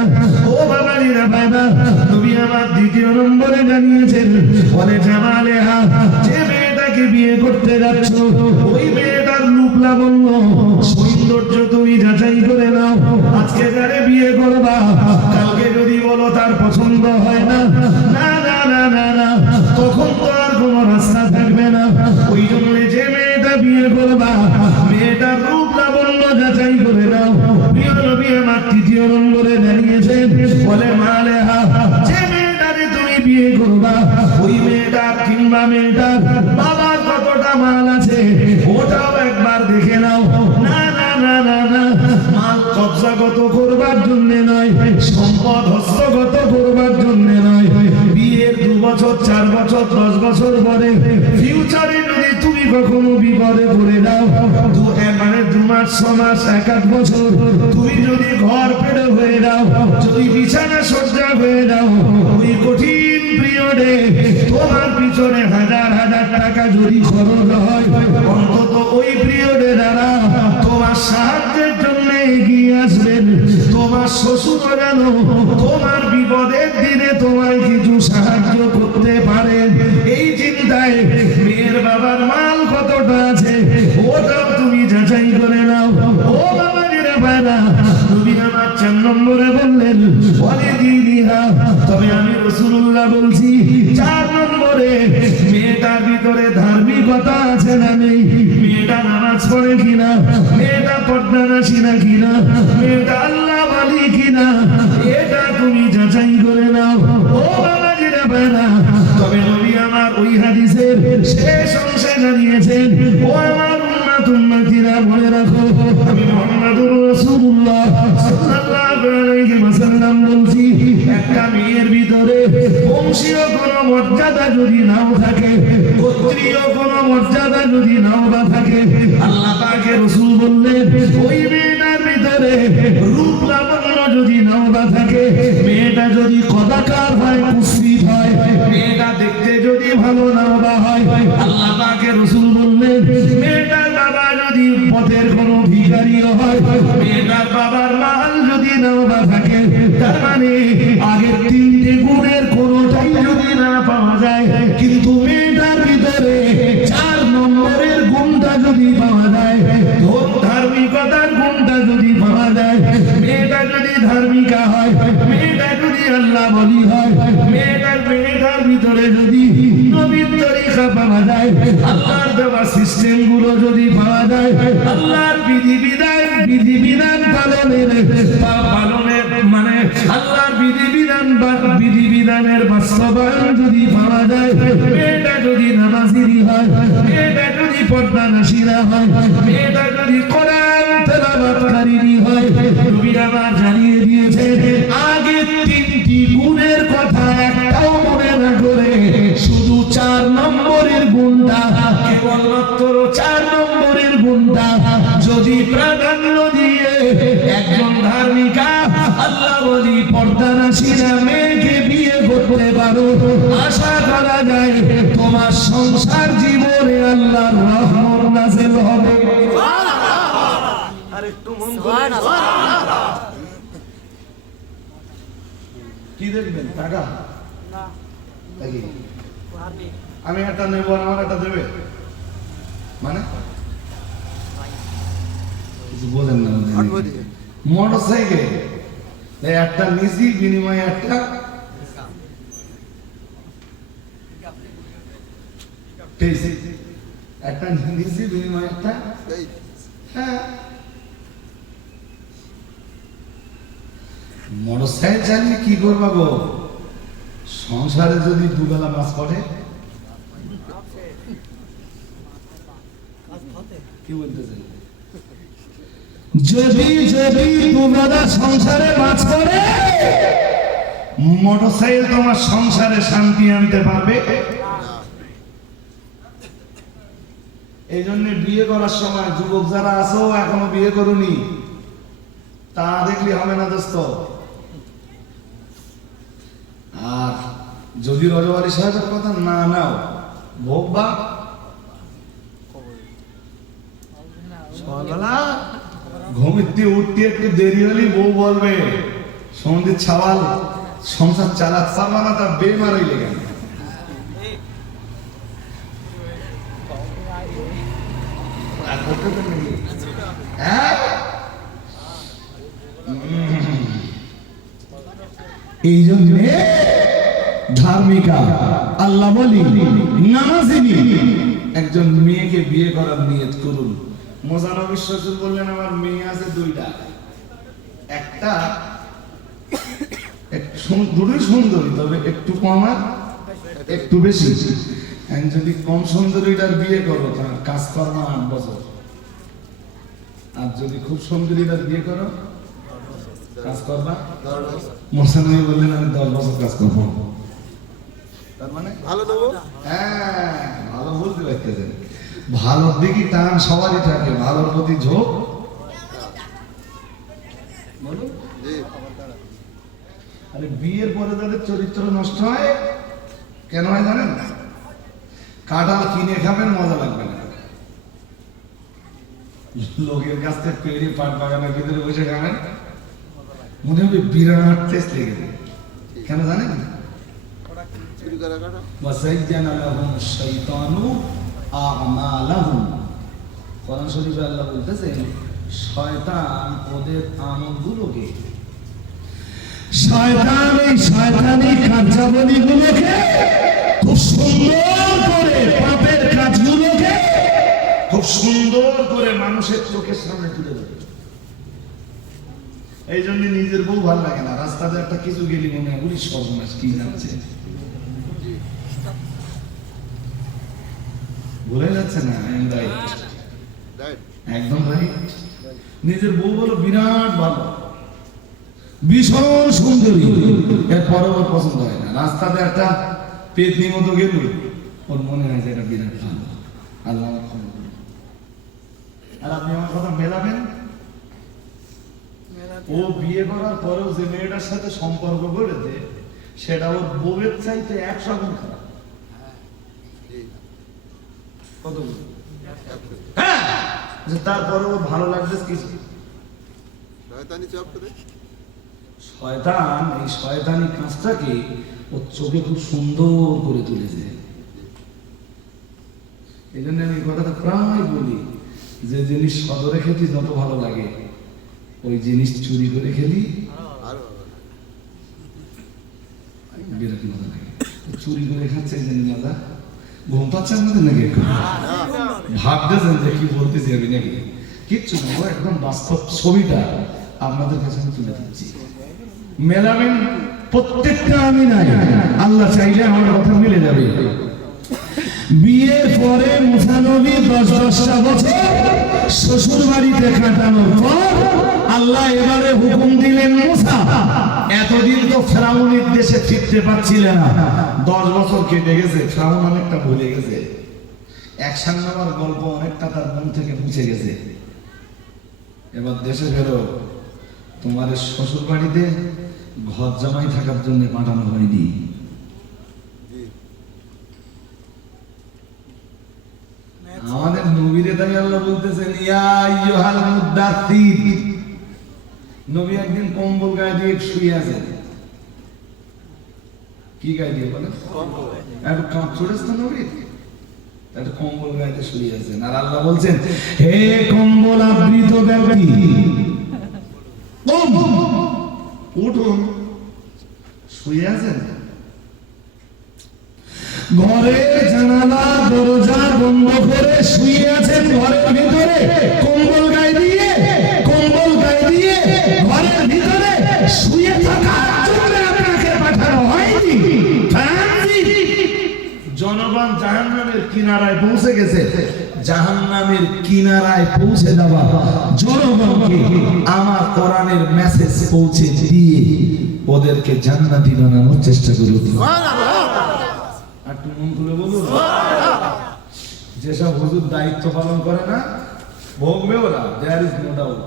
ও বাবাজিরা বাবা, নবী আমার দ্বিতীয় নম্বরে জানিয়েছেন, বলে জামালেহা, যে মেয়েটাকে বিয়ে করতে যাচ্ছ ওই মেয়েটার রূপ লাবণ্য সৌন্দর্য তুমি যাচাই করে নাও। আজকে যারে বিয়ে করবা কালকে যদি বলো তার পছন্দ হয় না, না না না না না, তখন তো আর কোনো রাস্তা থাকবে না। ওই জন্য যে মেয়েটা বিয়ে করবা মেয়েটার রূপ লাবণ্য যাচাই করে নাও। প্রিয় নবী আমার তৃতীয় নম্বরে জানিয়েছেন, বলে মালেহা, যে মেয়েটাকে তুমি বিয়ে করবা ওই মেয়েটা কিংবা মেয়েটার বাবার কতটা মাল আছে ওটাও একবার দেখে নাও। না না না না না, মাল কবজাগত করবার জন্য নয়, সম্পদ হস্তগত করবার জন্য নয়। বিয়ের 2 বছর 4 বছর 10 বছর পরে ফিউচারে যদি তুমি কখনো বিপদে পড়ে যাও, 2 মাস 6 মাস 1-8 বছর তুমি যদি ঘর পেড়ে হয়ে যাও, যদি বিছানা সজ্জা হয়ে যাও, ওই কঠিন পিরিয়ডে তোমার পিছনে হাজার হাজার টাকা যদি খরচ হয়, অন্তত ওই পিরিয়ডে যারা তোমার সাহায্যের জন্য এগিয়ে আসবেন, তোমার শ্বশুর যেন তোমার বিপদের দিনে তোমায় কিছু সাহায্য করতে পারে। এই চিন্তায় মেয়ের বাবার মাল কতটা আছে ওটাও তুমি যাচাই করে নাও। ও বাবা যেটা পায়না, নবী আমার 4 নম্বরে বললেন, বলে দিদিহা, তবে আমি রাসূলুল্লাহ বলছি 4 নম্বরে মেয়েটার ভিতরে ধার্মিকতা আছে না নেই, মেয়েটা নামাজ পড়ে কিনা, মেয়েটা পর্দানাসী না কিনা, মেয়েটা আল্লাহ বলি কিনা, এটা তুমি যাচাই করে নাও। ও বাবা যেটা পায়না, তবে নবী আমার ওই হাদিসের শেষ অংশে জানিয়েছেন, ও আমার উম্মতিরা মনে রাখো, আমি মুহাম্মদুর রাসূলুল্লাহ সাল্লাল্লাহু আলাইহি ওয়াসাল্লাম বলছি, একটা মেয়ের ভিতরে বংশীয় কোনো মর্যাদা যদি নাও থাকে, গোত্রীয় কোনো মর্যাদা যদি নাও বা থাকে, আল্লাহ পাকের রাসূল বললেন ওই মেয়েটার ভিতরে রূপ লাবণ্য যদি নাও বা থাকে, মেয়েটা যদি কদাকার হয়, কুশ্রী হয়, মেয়েটা দেখতে যদি ভালো নাও বা হয়, আল্লাহ পাকের রাসূল বললেন মেয়েটার বাবা যদি পথের কোনো ভিখারিও হয়, মেয়েটার বাবার মাল যদি নাও বা থাকে, তার মানে আগের 3টে গুণের কোনোটাই যদি না পাওয়া যায়, কিন্তু মেয়েটার ভিতরে 4 নম্বরের গুণটা যদি পাওয়া যায়, ধার্মিকতার গুণটা যদি পাওয়া যায়, মেয়েটা যদি ধার্মিকা হয়, মেয়েটা যদি আল্লাহ বলি হয়, মেয়েটার ভিতরে যদি নবীর তরিকা পাওয়া যায়, আল্লাহর দেওয়া সিস্টেম গুলো যদি পাওয়া যায়, আল্লাহর বিধিবিধান পালনের মানে আল্লাহর বিধিবিধানের বাস্তবায়ন যদি পাওয়া যায়, মেয়েটা যদি নামাজি হয়, মেয়েটা যদি পর্দানাসী হয়, মেয়েটা যদি কোরআন তেলাওয়াতকারী হয়, নবী আমার জানিয়ে দিয়েছে আগে 3টি গুণের কথা একটাও মনে না করে শুধু 4 নম্বরের গুণটা, কেবলমাত্র 4 নম্বরের গুণটা যদি প্রাধান্য দিয়ে একজন ধার্মিকা আল্লাহ বলি পর্দানাসী মেয়েকে বিয়ে করতে পারো, আশা করা যায় তোমার সংসার জীবনে আল্লাহর রহমত নাযিল হবে। আর একটু মন করে কি দেখবেন টাকা না, আমি একটা নেব আর আমার একটা দেবে, মানে কিছু বলেন না। মোটরসাইকেল একটা নিছি বিনিময়ে একটা নিছি বিনিময়ে একটা, হ্যাঁ মোটরসাইকেল চালিয়ে কি করবা গো, সংসারে যদি 2 বেলা মাছ পড়ে, কি বলতেছেন, যদি 2 বেলা সংসারে মাছ পড়ে, মোটরসাইকেল তোমার সংসারে শান্তি আনতে পারবে? এই জন্য বিয়ে করার সময় যুবক যারা আছো এখনো বিয়ে করুনি, তা দেখলে হবে না দোস্ত। আর যদি রজবাড়ি সাহেবের কথা না নাও, ভোগ বা উঠতে উঠতে একটু দেরি হলেই বউ বলবে সন্ধ্যে ছাওয়াল সংসার চালাতে পারবা না, তার বেমারই লেগে গেল। হ্যাঁ? এই জন্য ধার্মিকা আল্লাহ বলি নামাজিনী একজন মেয়েকে বিয়ে করার নিয়ত করুন। মোজানবী শ্বশুর বললেন আমার মেয়ে আছে দুইটা, একটা দুটোই সুন্দরী, তবে একটু কম আর একটু বেশি। যদি কম সুন্দরীটার বিয়ে করো তার কাজ কর্ম 8 বছর, আর যদি খুব সুন্দরীটার বিয়ে করো কাজ করবা। মোসানবী বললেন আমি 10 বছর কাজ করবো। তার মানে ভালো দেবো। হ্যাঁ, ভালো বলতে পারতেছেন। ভালোর দিকে টান সবারই থাকে, ভালোর প্রতি ঝোঁক বলুন। জি। আরে বিয়ের পরে তাদের চরিত্র নষ্ট হয় কেন হয় জানেন? কাঁঠাল কিনে খাবেন, মজা লাগবে না। লোকের কাছ থেকে পেড়ে পাট বাগানের ভিতরে বসে খাবেন, মনে হবে বিরাট টেস্ট লেগেছে। কেন জানেন? চুরি করা কাটা। ওয়াসাইয়ানা লাহুম শাইতানু আমালাহুম। কোরআন শরীফে আল্লাহ বলতেছেন শয়তান ওদের আমলগুলোকে, শয়তান এই শয়তানি কার্যাবলীগুলোকে খুব সুন্দর করে, পাপের কাজগুলোকে খুব সুন্দর করে মানুষের চোখের সামনে তুলে ধরে। এই জন্য নিজের বউ ভালো লাগে না, রাস্তাতে একটা কিছু গেলি মনে হয় উনি সর্বনাশ কি যাচ্ছে, ভুলে যাচ্ছে না। রাইট। একদম রাইট। নিজের বউ বলো বিরাট ভালো, ভীষণ সুন্দরী, এরপরে ওর পছন্দ হয় না। রাস্তাতে একটা পেতনি মতো গেল, ওর মনে হয় যে এটা বিরাট ভালো, আল্লাহ আমার ক্ষমা করুন। আর আপনি আমার কথা মেলাবেন, ও বিয়ে করার পরেও যে মেয়েটার সাথে সম্পর্ক করেছে সেটা ওর বউয়ের চাইতে 100 গুণ খারাপ। জি। কতগুলো? হ্যাঁ, যে তারপরে ওর ভালো লাগবে কিছু। শয়তানি চপ করে। শয়তান এই শয়তানি কাজটাকে ওর চোখে খুব সুন্দর করে তুলেছে। এই জন্য আমি এই কথাটা প্রায় বলি, যে জিনিস সদরে খেতে যত ভালো লাগে ওই জিনিস চুরি করে খেলি আরো বিরাট মজা লাগে। চুরি করে খাচ্ছে এই জন্য মজা। ঘুম পাচ্ছে আপনাদের নাকি? একটু ভাবতেছেন যে কি বলতেছি আমি নাকি? কিচ্ছু না, ও একদম বাস্তব ছবিটা আপনাদের কাছে আমি তুলে দিচ্ছি। মেলাবেন প্রত্যেকটা আমি নাই, আল্লাহ চাইলে আমার কথা মিলে যাবে। বিয়ের পরে মুসা নবী 10-10টা বছর শ্বশুর বাড়িতে কাটানোর পর আল্লাহ এবারে হুকুম দিলেন মুসা, এতদিন তো ফেরাউনের দেশে ফিরতে পারছিলেন না, 10 বছর কেটে গেছে, ফেরাউন অনেকটা ভুলে গেছে, 1 নম্বর গল্প অনেকটা তার মন থেকে মুছে গেছে। এবার দেশে ফেরো, তোমার শ্বশুর বাড়িতে ঘর জামাই থাকার জন্য পাঠানো হয়নি। আমাদের নবীরে তাই আল্লাহ বলতেছেন ইয়া আইয়ুহাল মুদাথথির। নবী একদিন কম্বল গায়ে দিয়ে শুয়ে আছেন। কি গায়ে দিয়ে বলেন? কম্বল। একটু কাঁপ ছড়েছে তো নবী, একটা কম্বল গায়ে দিয়ে শুয়ে আছেন। আর আল্লাহ বলছেন হে কম্বল আবৃত ব্যক্তি, উঠুন। শুয়ে আছেন, ঘরের জানালা দরজা বন্ধ করে শুয়ে আছেন ঘরের ভিতরে, কম্বল গায়ে দিয়ে, কম্বল গায়ে দিয়ে ঘরের ভিতরে শুয়ে থাকার জন্য আপনাকে পাঠানো হয়নি। জনগণ জাহান্নামের কিনারায় পৌঁছে গেছে, জাহান্নামের কিনারায় পৌঁছে যাওয়া জনগণকে আমার কোরআনের মেসেজ পৌঁছে দিয়ে ওদেরকে জান্নাতি বানানোর চেষ্টা করুন। একটু মন খুলে বলুন। যেসব হুজুর দায়িত্ব পালন করে না ভোগবে ওরা, দেয়ার ইজ নো ডাউট।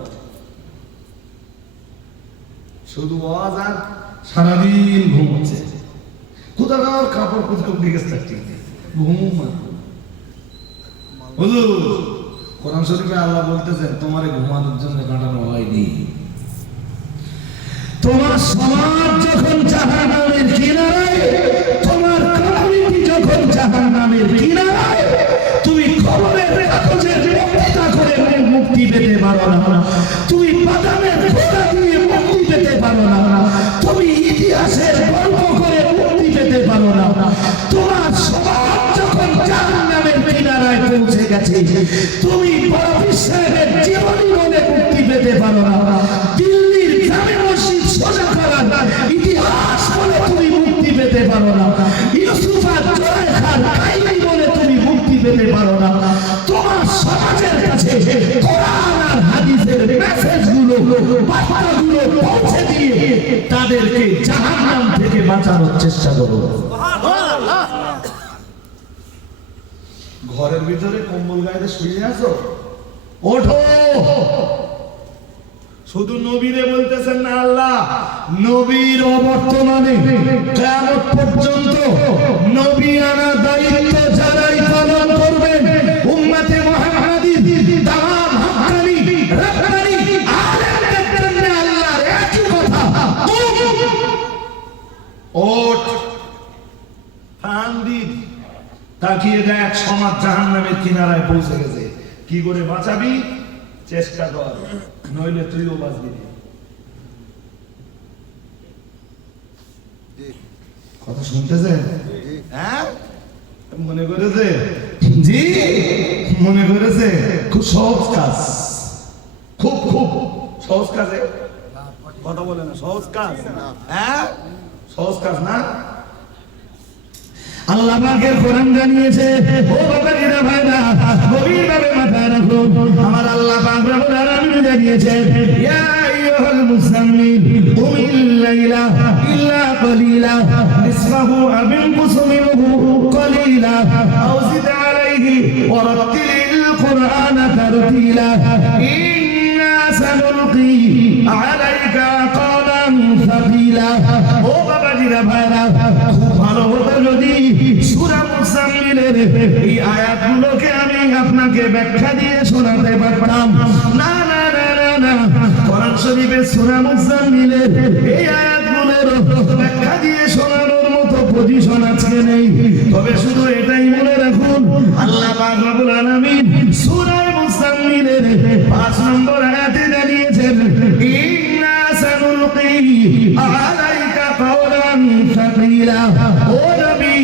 শুধু ওয়াজ আর সারাদিন ঘুমোচ্ছে, কোথাও কাপড় কোথাও দিকে থাকছে ঘুম। হুজুর কোরআন শরীফে আল্লাহ বলতেছেন তোমারে ঘুমানোর জন্য পাঠানো হয়নি। তোমার সমাজ যখন জাহান্নামের কিনারায়, তোমার কমিউনিটি যখন জাহান্নামের কিনারায়, তুমি খবরের কাগজের বক্তৃতা করে মুক্তি পেতে পারো না, তুমি বাদামের খোদা দিয়ে মুক্তি পেতে পারো না, তুমি ইতিহাসের গল্প করে মুক্তি পেতে পারো না। তোমার সমাজ যখন জাহান্নামের কিনারায় পৌঁছে গেছে, তুমি বড় বিশ্বের জীবনী বলে মুক্তি পেতে পারো না। দিল্লির জামে মসজিদ সোজা করার ইতিহাস বলে তুমি মুক্তি পেতে পারো না। ইউসুফ আর জুলাইখার কাহিনী বলে তুমি মুক্তি পেতে পারো না। তোমার সমাজের কাছে কোরআন আর হাদিসের মেসেজগুলো, বার্তাগুলো পৌঁছে দিয়ে তাদেরকে জাহান্নাম থেকে বাঁচানোর চেষ্টা করো। ঘরের ভিতরে কম্বল গায়ে শুয়ে আছো, ওঠো। শুধু নবীরে বলতেছেন না আল্লাহ, নবীর অবর্তমানে কিয়ামত পর্যন্ত নবী আনা দায়িত্ব যারাই পালন করবেন, উম্মতে মুহাম্মাদীর তামাম হক্কানি রব্বানি আলেমদের জন্য আল্লাহর একই কথা, ওঠ। ফান্দিদ তাকিয়ে দেখ, সমাজ জাহান্নামের কিনারায় পৌঁছে গেছে। কি করে বাঁচাবি? চেষ্টা কর, নইলে তুইও বাঁচবি না। জি কথা শুনতেছে? জি হ্যাঁ, মনে করেছে? জি, মনে করেছে খুব সহজ কাজ, খুব খুব সহজ কাজে কথা বলে না, সহজ কাজ। হ্যাঁ, সহজ কাজ না। আল্লাহ পাকের কোরআন জানিয়েছে, ও বাবাজিরা ভাইরা গভীরভাবে মাথায় রাখো, আমার আল্লাহ পাক রব্বুল আলামিন জানিয়েছেন, ইয়া আইয়ুহাল মুযাম্মিল কুমিল লাইলা ইল্লা কালিলা নিসফাহু আও ইনকুস মিনহু কালিলা আও জিদ আলাইহি ওয়া রাত্তিলিল কুরআনা তারতিলা ইন্না সানুলকি আলাইকা কওলান সাকিলা। ও বাবাজিরা ভাইরা, খুব ভালো হতো যদি সূরা মুজাম্মিলের এই আয়াতগুলোকে আমি আপনাকে ব্যাখ্যা দিয়ে শোনাতে পারতাম। না না না না না, কোরআন শরীফের সূরা মুজাম্মিলের এই আয়াতগুলোর ব্যাখ্যা দিয়ে শোনানোর মতো পজিশন আজকে নেই। তবে শুধু এটাই মনে রাখুন, আল্লাহ পাক রব্বুল আলামিন সূরা মুজাম্মিলের 5 নম্বর আয়াতে জানিয়েছেন, ইন্না সানুলকি আলাইকা কওলান সাকিলা। ও নবী,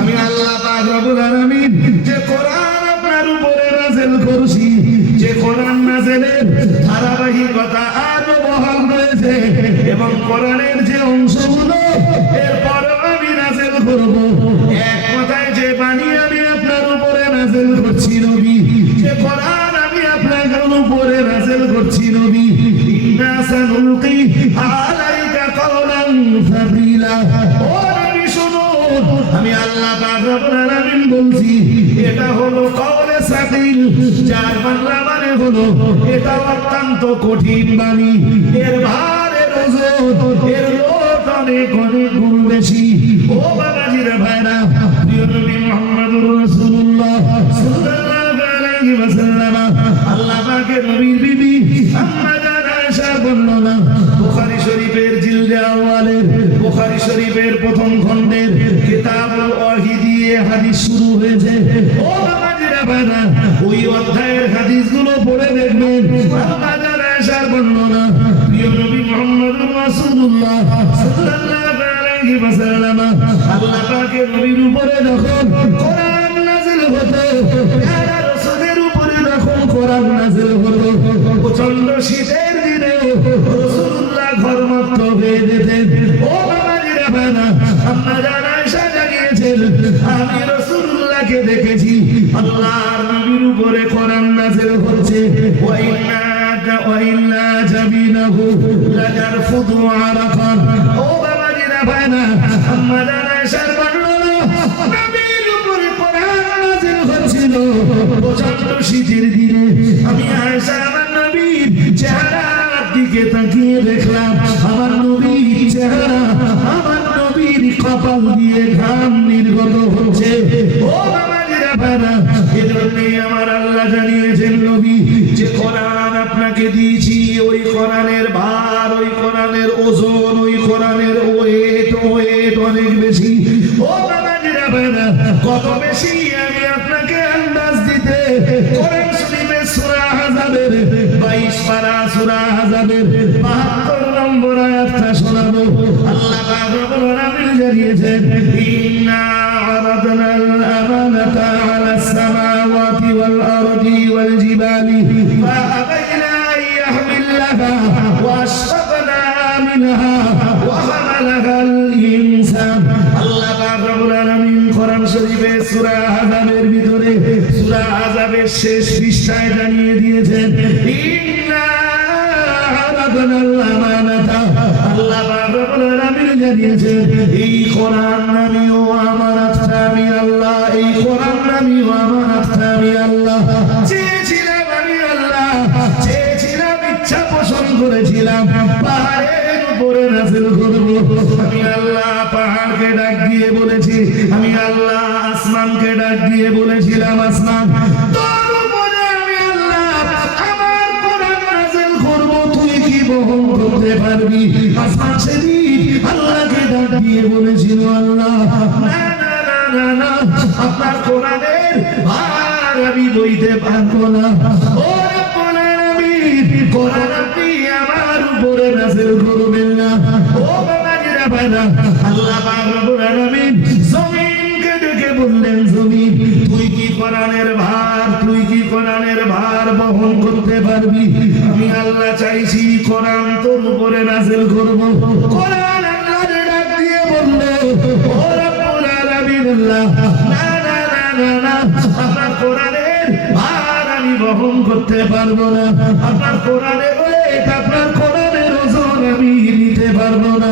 আমি আল্লাহ পাক রব্বুল আলামিন যে কোরআন আপনার উপরে নাযিল করছি, যে কোরআন নাযিলের ধারাবাহিকতা আরো বহাল রয়েছে, এবং কোরআনের যে অংশগুলো এরপর আমি নাযিল করব, এক কথায় যে বাণী আমি আপনার উপরে নাযিল করছি নবী, যে কোরআন আমি আপনার উপরে নাযিল করছি নবী, ইন্না সানুলকি আলাইকা কওলান সাকিলা। ও নবী শুনুন, আমি আল্লাহ পাক রব্বুল আলামিন বলছি, এটা হলো কওলে সাকিল, যার বাংলা মানে হলো এটা অত্যন্ত কঠিন বাণী, এর ভারের ওজন, এর লোড অনেক অনেক গুণ বেশি। ও বাবাজিরা ভাইরা, প্রিয় নবী মুহাম্মদুর রাসূলুল্লাহ সাল্লাল্লাহু আলাইহি ওয়াসাল্লাম, আল্লাহ পাকের নবীর বিবি আম্মা জান আয়েশার বর্ণনা বুখারী শরীফের জিলদে আউয়ালের, বুখারী শরীফের প্রথম খণ্ডের কিতাবুল ওয়াহি দিয়ে হাদিস শুরু হয়েছে। ও বাবাজিরা ভাইরা, ওই অধ্যায়ের হাদিসগুলো পড়ে দেখবেন, আম্মা জান আয়েশার বর্ণনা, প্রিয় নবী মুহাম্মদুর রাসূলুল্লাহ সাল্লাল্লাহু আলাইহি ওয়াসাল্লাম, আল্লাহ পাকের নবীর উপরে যখন কোরআন নাযিল হতো, প্যারা রাসূলের উপরে যখন কোরআন নাযিল হতো, প্রচন্ড শীতের দিনে রাসূলুল্লাহ ঘরমুক্ত হয়ে যেতেন। ও বাবাজিরা ভাইরা, আম্মা জান আয়েশা জানিয়েছেন, আমি রাসূলুল্লাহকে দেখেছি আল্লাহর নবীর উপরে কোরআন নাযিল হচ্ছে, ওয়া ইন্না জাবিনাহু লাযারফুদু আরাকান। ও বাবাজিরা ভাইরা, আম্মা জান আয়েশার বর্ণনা, নবীর উপরে কোরআন নাযিল হচ্ছিল প্রচন্ড শীতের দিনে। আমি আয়েশা আমার নবীর চেহারার দিকে তাকিয়ে দেখলাম, আমার নবীর চেহারা, আমার নবীর কপাল দিয়ে ঘাম নির্গত হচ্ছে। ও বাবাজিরা ভাইরা, এজন্যই আমার আল্লাহ জানিয়েছেন, নবী কালামের শেষ পৃষ্ঠায় জানিয়ে দিয়েছেন ইন্না আরাদনাল আমানাতা আল্লাহ পাক রব্বুল আলামিন জানিয়েছেন এই কোরআন নামী ও আমানাতটা আমি আল্লাহ এই কোরআন নামী ও আমানাতটা আমি আল্লাহ চেয়েছিলাম আমি আল্লাহ চেয়েছিলাম ইচ্ছা পোষণ করেছিলাম পাহাড়ের উপরে নাযিল করব আমি আল্লাহ পাহাড়কে ডাক দিয়ে বলেছি আমি আল্লাহ আসমানকে ডাক দিয়ে বলেছিলাম আসমান তোর উপরে আমি আল্লাহ আমার কোরআন নাযিল করব তুই কি বহন করতে পারবি আসমান সেদিন আল্লাহকে ডাক দিয়ে বলেছিল আল্লাহ না না না না না আপনার কোরআনের ভার আমি বইতে পারবো না ও রব্বুল আলামিন কোরআন আপনি আমার উপরে নাযিল করবেন না ও বাবাজিরা ভাইরা আল্লাহ পাক রব্বুল আলামিন জমিনকে ডেকে বললেন জমিন তুই কি কোরআনের ভার বহন করতে পারবি আমি আল্লাহ চাইছি কোরআন তোর উপরে নাযিল করব কোরআন আল্লাহর ডাক দিয়ে বলল ও রব্বুল আলামিন আল্লাহ না না না না না আপনার কোরআনের ভার আমি বহন করতে পারবো না আপনার কোরআনের ওয়েট আপনার কোরআনের ওজন আমি নিতে পারবো না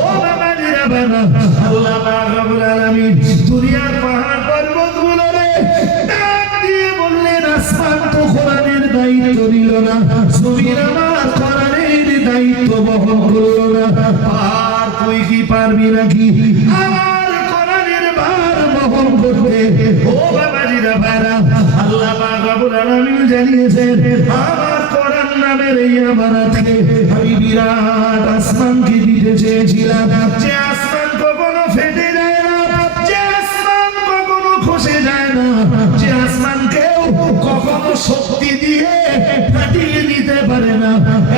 ও বাবাজিরা বাবা আল্লাহ পাক রব্বুল আলামিন দুনিয়ার পাহাড় পর্বতগুলোরে ডাক দিয়ে বললেন আসমান তো কোরআনের দায়িত্ব নিল না জমিন আমার কোরআনের দায়িত্ব বহন করলো না পাহাড় তুই কি পারবি নাকি আমার কোরআনের ভার বহন করতে ও বাবাজিরা বাবা আল্লাহ পাক রব্বুল আলামিন জানিয়েছেন আমার কোরআন নামের এই আমানাতকে আমি বিরাট আসমানকে দিতে চেয়েছিলাম যে আসমান কখনো ফেটে যায় না যে আসমান কখনো খসে যায় না যে আসমানকেও কখনো শক্তি দিয়ে ফাটিয়ে দিতে পারে না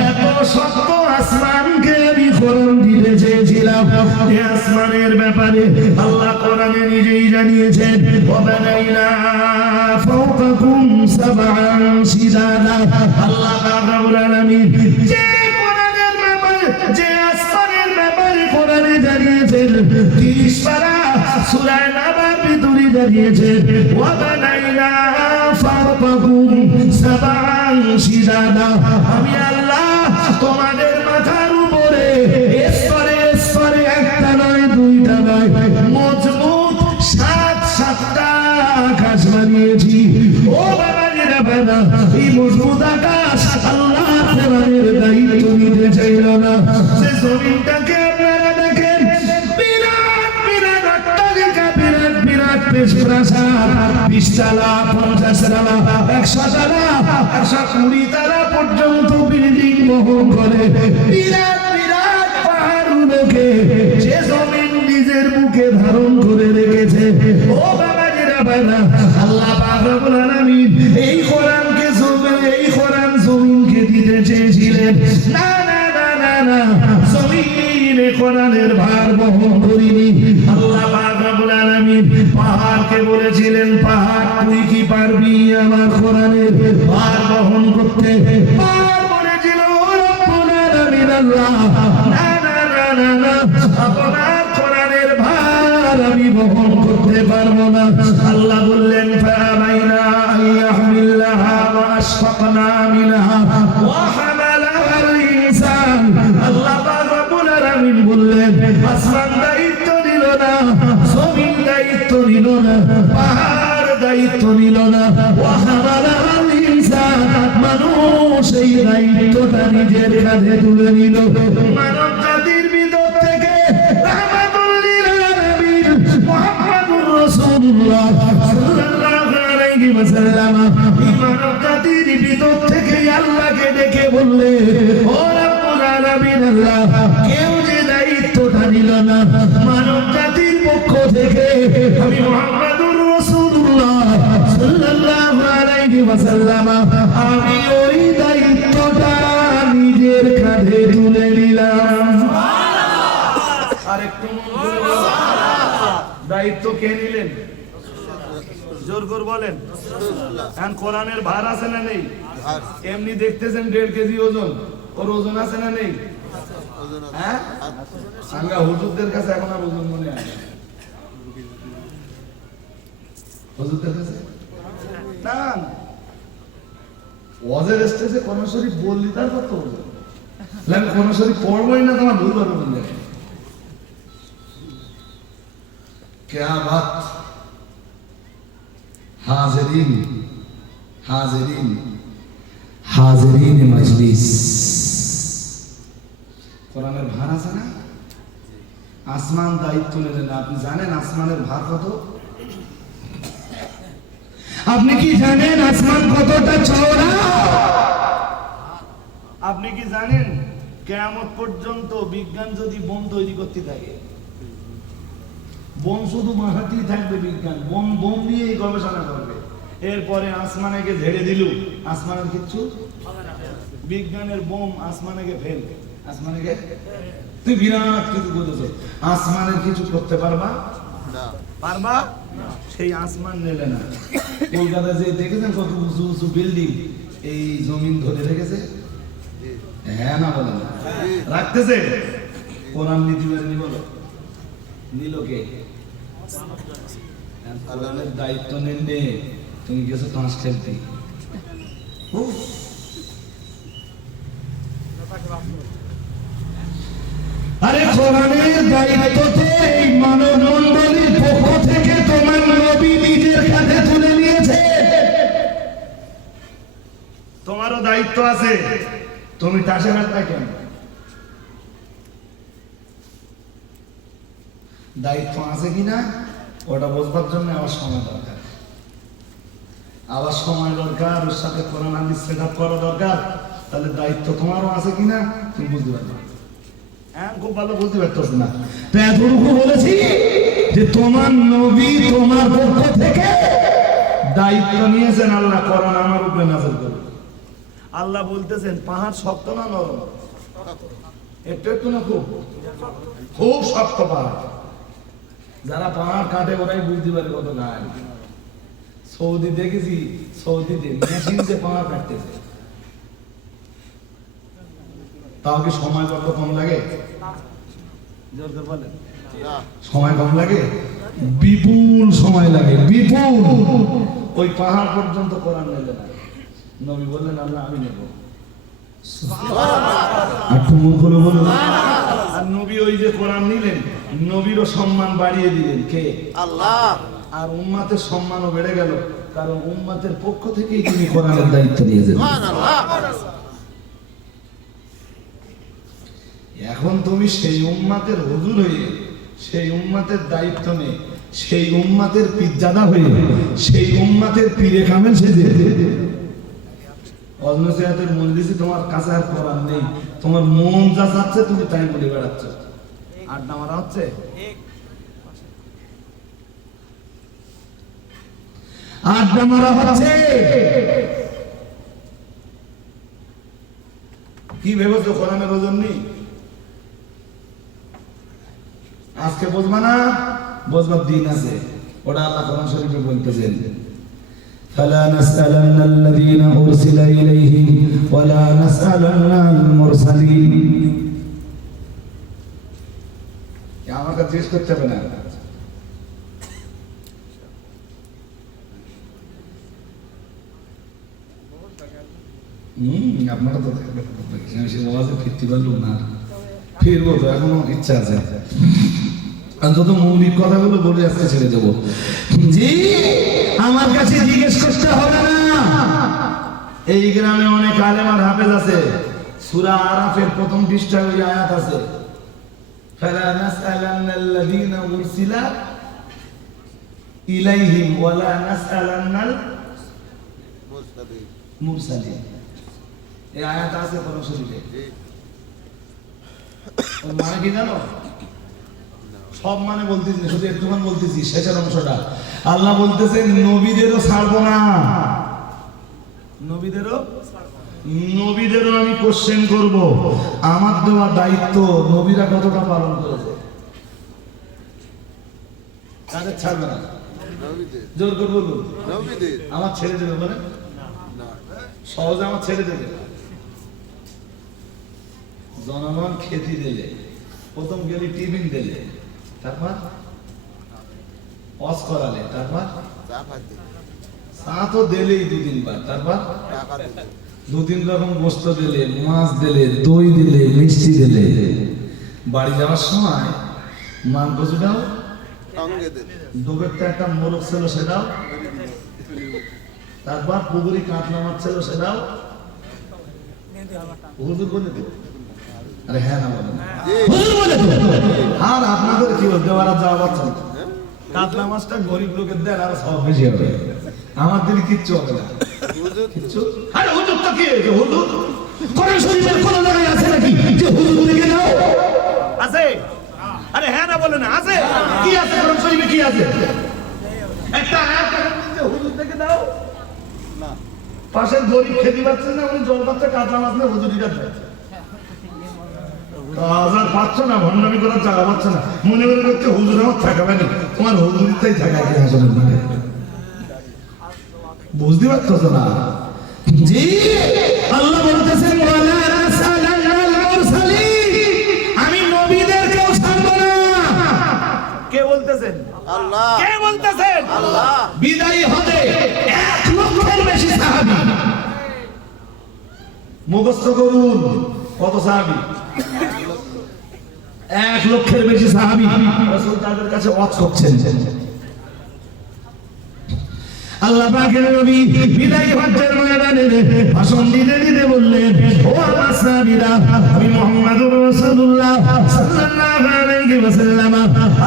এত শক্ত আসমানকে আমি কোরআন দিতে চেয়েছিলাম এই আসমানের ব্যাপারে আল্লাহ কোরআনে নিজেই জানিয়েছেন ওয়াবানাইনা ফাওকাকুম সাবআন শিদাদা আল্লাহ পাক রব্বুল আলামিন যে কোরআনের ব্যাপারে যে আসমানের ব্যাপারে কোরআনে জানিয়েছেন 30 পারা সূরা নাবার ভিতরে জানিয়েছেন ওয়াবানাইনা ফাওকাকুম সাবআন শিদাদা আমি আল্লাহ তোমাদের মাথার উপরে স্তরে স্তরে একটা নয় দুইটা নয় মজবুত 7-7টা আকাশ বানিয়েছি ও বাবাজিরা বাবা এই মজবুত আকাশ আল্লাহ কোরআনের দায়িত্ব নিতে চাইল না সে জমিনটাকে আপনারা দেখেন বিরাট বিরাট অট্টালিকা বিরাট বিরাট প্রাসাদ 20 তলা 50 তলা 100 তলা 120 তলা পর্যন্ত বিল্ডিং বহন করে বিরাট বিরাট পাহাড়গুলোকে যে জমিন নিজের বুকে ধারণ করে রেখেছে ও বাবাজিরা বাবা আল্লাহ পাক রব্বুল আলামিন এই কোরআনকে জমিনকে দিতে চেয়েছিলেন না না না না না জমিনে কোরআনের ভার বহন করিনি আল্লাহ পাক রব্বুল আলামিন পাহাড়কে বলেছিলেন পাহাড় তুই কি পারবি আমার কোরআনের ভার বহন করতে পাহাড় বলেছিল রব্বুল আলামিন আল্লাহ না না না না না আপনার কোরআনের ভার আমি বহন করতে পারবো না আল্লাহ বললেন ফাআবাইনা আইয়াহমিলাহা ওয়া আশফাকনা মিনহা ওয়া হামালাহাল ইনসান আল্লাহ পাক রব্বুল আলামিন বললেন আসমান দায়িত্ব নিল না জমিন দায়িত্ব নিল না পাহাড় দায়িত্ব নিল না ওয়া হামালাহাল ইনসান মানুষ এই দায়িত্বটা নিজের কাঁধে তুলে নিল মানব জাতির ভিতর থেকে রাহমাতুল লিল আলামিন মুহাম্মদুর রাসূলুল্লাহ সাল্লাল্লাহু আলাইহি ওয়াসাল্লাম মানব জাতির ভিতর থেকে আল্লাহকে ডেকে বললে ও রব্বুল আলামিন আল্লাহ কেউ যে দায়িত্বটা নিল না মানব জাতির পক্ষ থেকে আমি মুহাম্মদুর রাসূলুল্লাহ সাল্লাল্লাহু আলাইহি ওয়াসাল্লাম আমি ওই দায়িত্বটা নিজের কাঁধে তুলে নিলাম সুবহানাল্লাহ আরেকটু দায়িত্ব কে নিলেন জোর করে বলেন এখন কোরআনের ভার আছে না নেই এমনি দেখতেছেন 1.5 কেজি ওজন ওর ওজন আছে না নেই হ্যাঁ সাঙ্গা হুজুরদের কাছে এখন আর ওজন মনে হয় হুজুরদের কাছে না ওয়াজের স্টেজে কোরআন শরীফ বললি তারপর তো বলবো। আমি কোরআন শরীফ পড়বোই না, তোমার ভুল পারবো না। क्या बात। हाजिरीन हाजिरीन हाजिरीन मजलिस, কোরআনের ভার আছে না? আসমান দায়িত্ব নিলেন। আপনি জানেন আসমানের ভার কত? আপনি কি জানেন আসমান কতটা চওড়া? আপনি কি জানেন কিয়ামত পর্যন্ত বিজ্ঞান যদি বোম তৈরি করতে থাকে, বোম শুধু মাথাতেই থাকবে, বিজ্ঞান বোম বোম নিয়েই গবেষণা করবে। এরপরে আসমানেকে ঝেড়ে দিল, আসমানের কিচ্ছু, বিজ্ঞানের বোম আসমানেকে ফেল, আসমানেকে তুই বিরাট কিছু বলেছ, আসমানের কিছু করতে পারবা না। পারবা? সেই আসমান নেলে না। কলকাতা যে দেখেছেন কত উঁচু উঁচু বিল্ডিং এই জমিন ধরে রেখেছে? জি, হ্যাঁ না বলেন না? জি। রাখতেছে। কোরআন নীতি বাহিনী বলো নিল কে? কোরআনের দায়িত্ব নেন নে, তুমি গেছো তাস খেলতে। উফ। আরে কোরআনের দায়িত্বতে এই মানব মণ্ডলীর পক্ষ থেকে তোমার নবী নিজের কাঁধে তুলে নিয়েছে। তোমারও দায়িত্ব আছে, তুমি তাসের হাতটা কেন? দায়িত্ব আছে কিনা ওটা বোঝবার জন্য আবার সময় দরকার, আবার সময় দরকার, ওর সাথে কোরআন হাদিস সেট আপ করা দরকার। তাহলে দায়িত্ব তোমারও আছে কিনা তুমি বুঝতে পারবে। হ্যাঁ, খুব ভালো বুঝতে পারতেছ না তো এতটুকু বলেছি যে তোমার নবী তোমার পক্ষ থেকে দায়িত্ব নিয়েছেন। আল্লাহ কোরআন আমার উপরে নাযিল করবে। আল্লাহ বলতেছেন পাহাড় শক্ত না নরম? একটু একটু না, খুব খুব শক্ত পাহাড়। যারা পাহাড় কাটে ওরাই বুঝতে পারে কত গায়ে। সৌদি দেখেছি, সৌদিতে মেশিন দিয়ে পাহাড় কাটতেছে। তাও কি সময় কত কম লাগে? জোর করে বলেন, না। সময় কম লাগে? বিপুল সময় লাগে, বিপুল। ওই পাহাড় পর্যন্ত কোরআন নেবে না। নবী বললেন আল্লাহ আমি নেব। একটু মুখ খুলে বলুন। আর নবী ওই যে কোরআন নিলেন, নবীরও সম্মান বাড়িয়ে দিলেন কে? আল্লাহ। আর উম্মাতের সম্মানও বেড়ে গেল, কারণ উম্মাতের পক্ষ থেকেই তিনি কোরআনের দায়িত্ব দিয়েছেন। এখন তুমি সেই উম্মাতের হুজুর হয়ে, সেই উম্মাতের দায়িত্ব নেই, সেই উম্মাতের পিজ্জাদা হয়ে, সেই উম্মাতের পীরে কামেল সেজে অজনসিয়াতের মজলিসে তোমার কাছে আর কোরআন নেই, তোমার মন যা চাচ্ছে তুমি তাই বলে বেড়াচ্ছ। আড্ডা মারা হচ্ছে, আড্ডা মারা হচ্ছে। কি ভেবেছো কোরআনের ওজন নেই? আজকে বুঝবা না, বুঝবার দিন আছে। ওটা আল্লাহ কোরআন শরীফে বলতেছেন فلا نسألن الذين أرسل إليهم ولا نسألن المرسلين। আমাকে জিজ্ঞেস করতে হবে না। আপনারা তো ফিরতে পারলো না, ফিরবো তো, এখনো ইচ্ছা আছে। অন্তত মৌলিক কথাগুলো বলে আজকে ছেড়ে দেবো। জি, আমার কাছে জিজ্ঞেস করতে হবে না। এই গ্রামে অনেক আলেম আর হাফেজ আছে। সূরা আরাফের প্রথম পৃষ্ঠায় ওই আয়াত আছে, ফালা নাসআলান্নাল্লাযীনা উরসিলা ইলাইহিম ওয়ালা নাসআলান্নাল মুরসালিন। এই আয়াত আছে কোরআন শরীফে। ওর মানে কি জানো? সব মানে বলতেছি না, শুধু একটুখানি বলতেছি শেষের অংশটা। আল্লাহ বলতেছেন নবীদেরও ছাড়বো না, নবীদেরও আমি কোশ্চেন করব। আমার দেওয়া দায়িত্ব নবীরা কতটা পালন করেছে। কাদের ছাড়বে না? জোর করে বলুন। আমার ছেড়ে দেবে বলে সহজে আমার ছেড়ে দেবে। জনগণ খেতে দিলে, প্রথম গেলে টিফিন দিলে, তারপর ওয়াজ করালে, তারপর চা তো দিলেই 2 দিন পর, তারপর 2-3 রকম গোস্ত দিলে, মাছ দিলে, দই দিলে, মিষ্টি দিলে, বাড়ি যাওয়ার সময় মান কচুটাও সঙ্গে দিন ডোবের তো একটা মোরগ ছিল সেটাও, তারপর পুকুরি কাতলা মাছ ছিল সেটাও হুজুর বলে দিল। আরে হ্যাঁ না বলেন হুজুর বলে দিল। আর আপনাদের কি বলতে ওরা যাওয়া পাচ্ছে না, কাতলা মাছটা গরিব লোকের দেন আর সব বেশি হবে, আমার দিলে কিচ্ছু হবে না হুজুর কিচ্ছু। আরে হুজুর তো কি হয়েছে, হুজুর কোরআন শরীফের কোন জায়গায় আছে নাকি যে হুজুর লিখে দাও? আছে? আরে হ্যাঁ না বলে না, আছে? কি আছে কোরআন শরীফে, কি আছে? একটা আয়াত আছে হুজুর লিখে দাও। না পাশের গরিব খেতে পাচ্ছে না, উনি জল পাচ্ছে, কাতলা মাছ না হুজুরিটা খাচ্ছে। আজাদ পাচ্ছ না, ভণ্ডামি করার জায়গা পাচ্ছ না, মনে মনে করছে হুজুর আমার থাকাবে না, তোমার হুজুরিটাই থাকা কি আসলে মানে বুঝতে পারছো না? জি আল্লাহ বলতেছেন ওয়ালা রাসালাল মুরসালিন, আমি নবীদেরকেও ছাড়ব না। কে বলতেছেন? আল্লাহ কে বলতেছেন? আল্লাহ বিদায়ী হবে 1 লক্ষের বেশি সাহাবী। মুখস্থ করুন কত সাহাবী? 1 লক্ষের বেশি সাহাবী রাসূল তাদের কাছে ওয়াজ করছেন। আল্লাহ পাকের নবী বিদায়ী হজ্জের ময়দানে ভাষণ দিতে দিতে বললেন, ও আমার সাহাবীরা, আমি মুহাম্মদুর রাসূলুল্লাহ সাল্লাল্লাহু আলাইহি ওয়াসাল্লাম,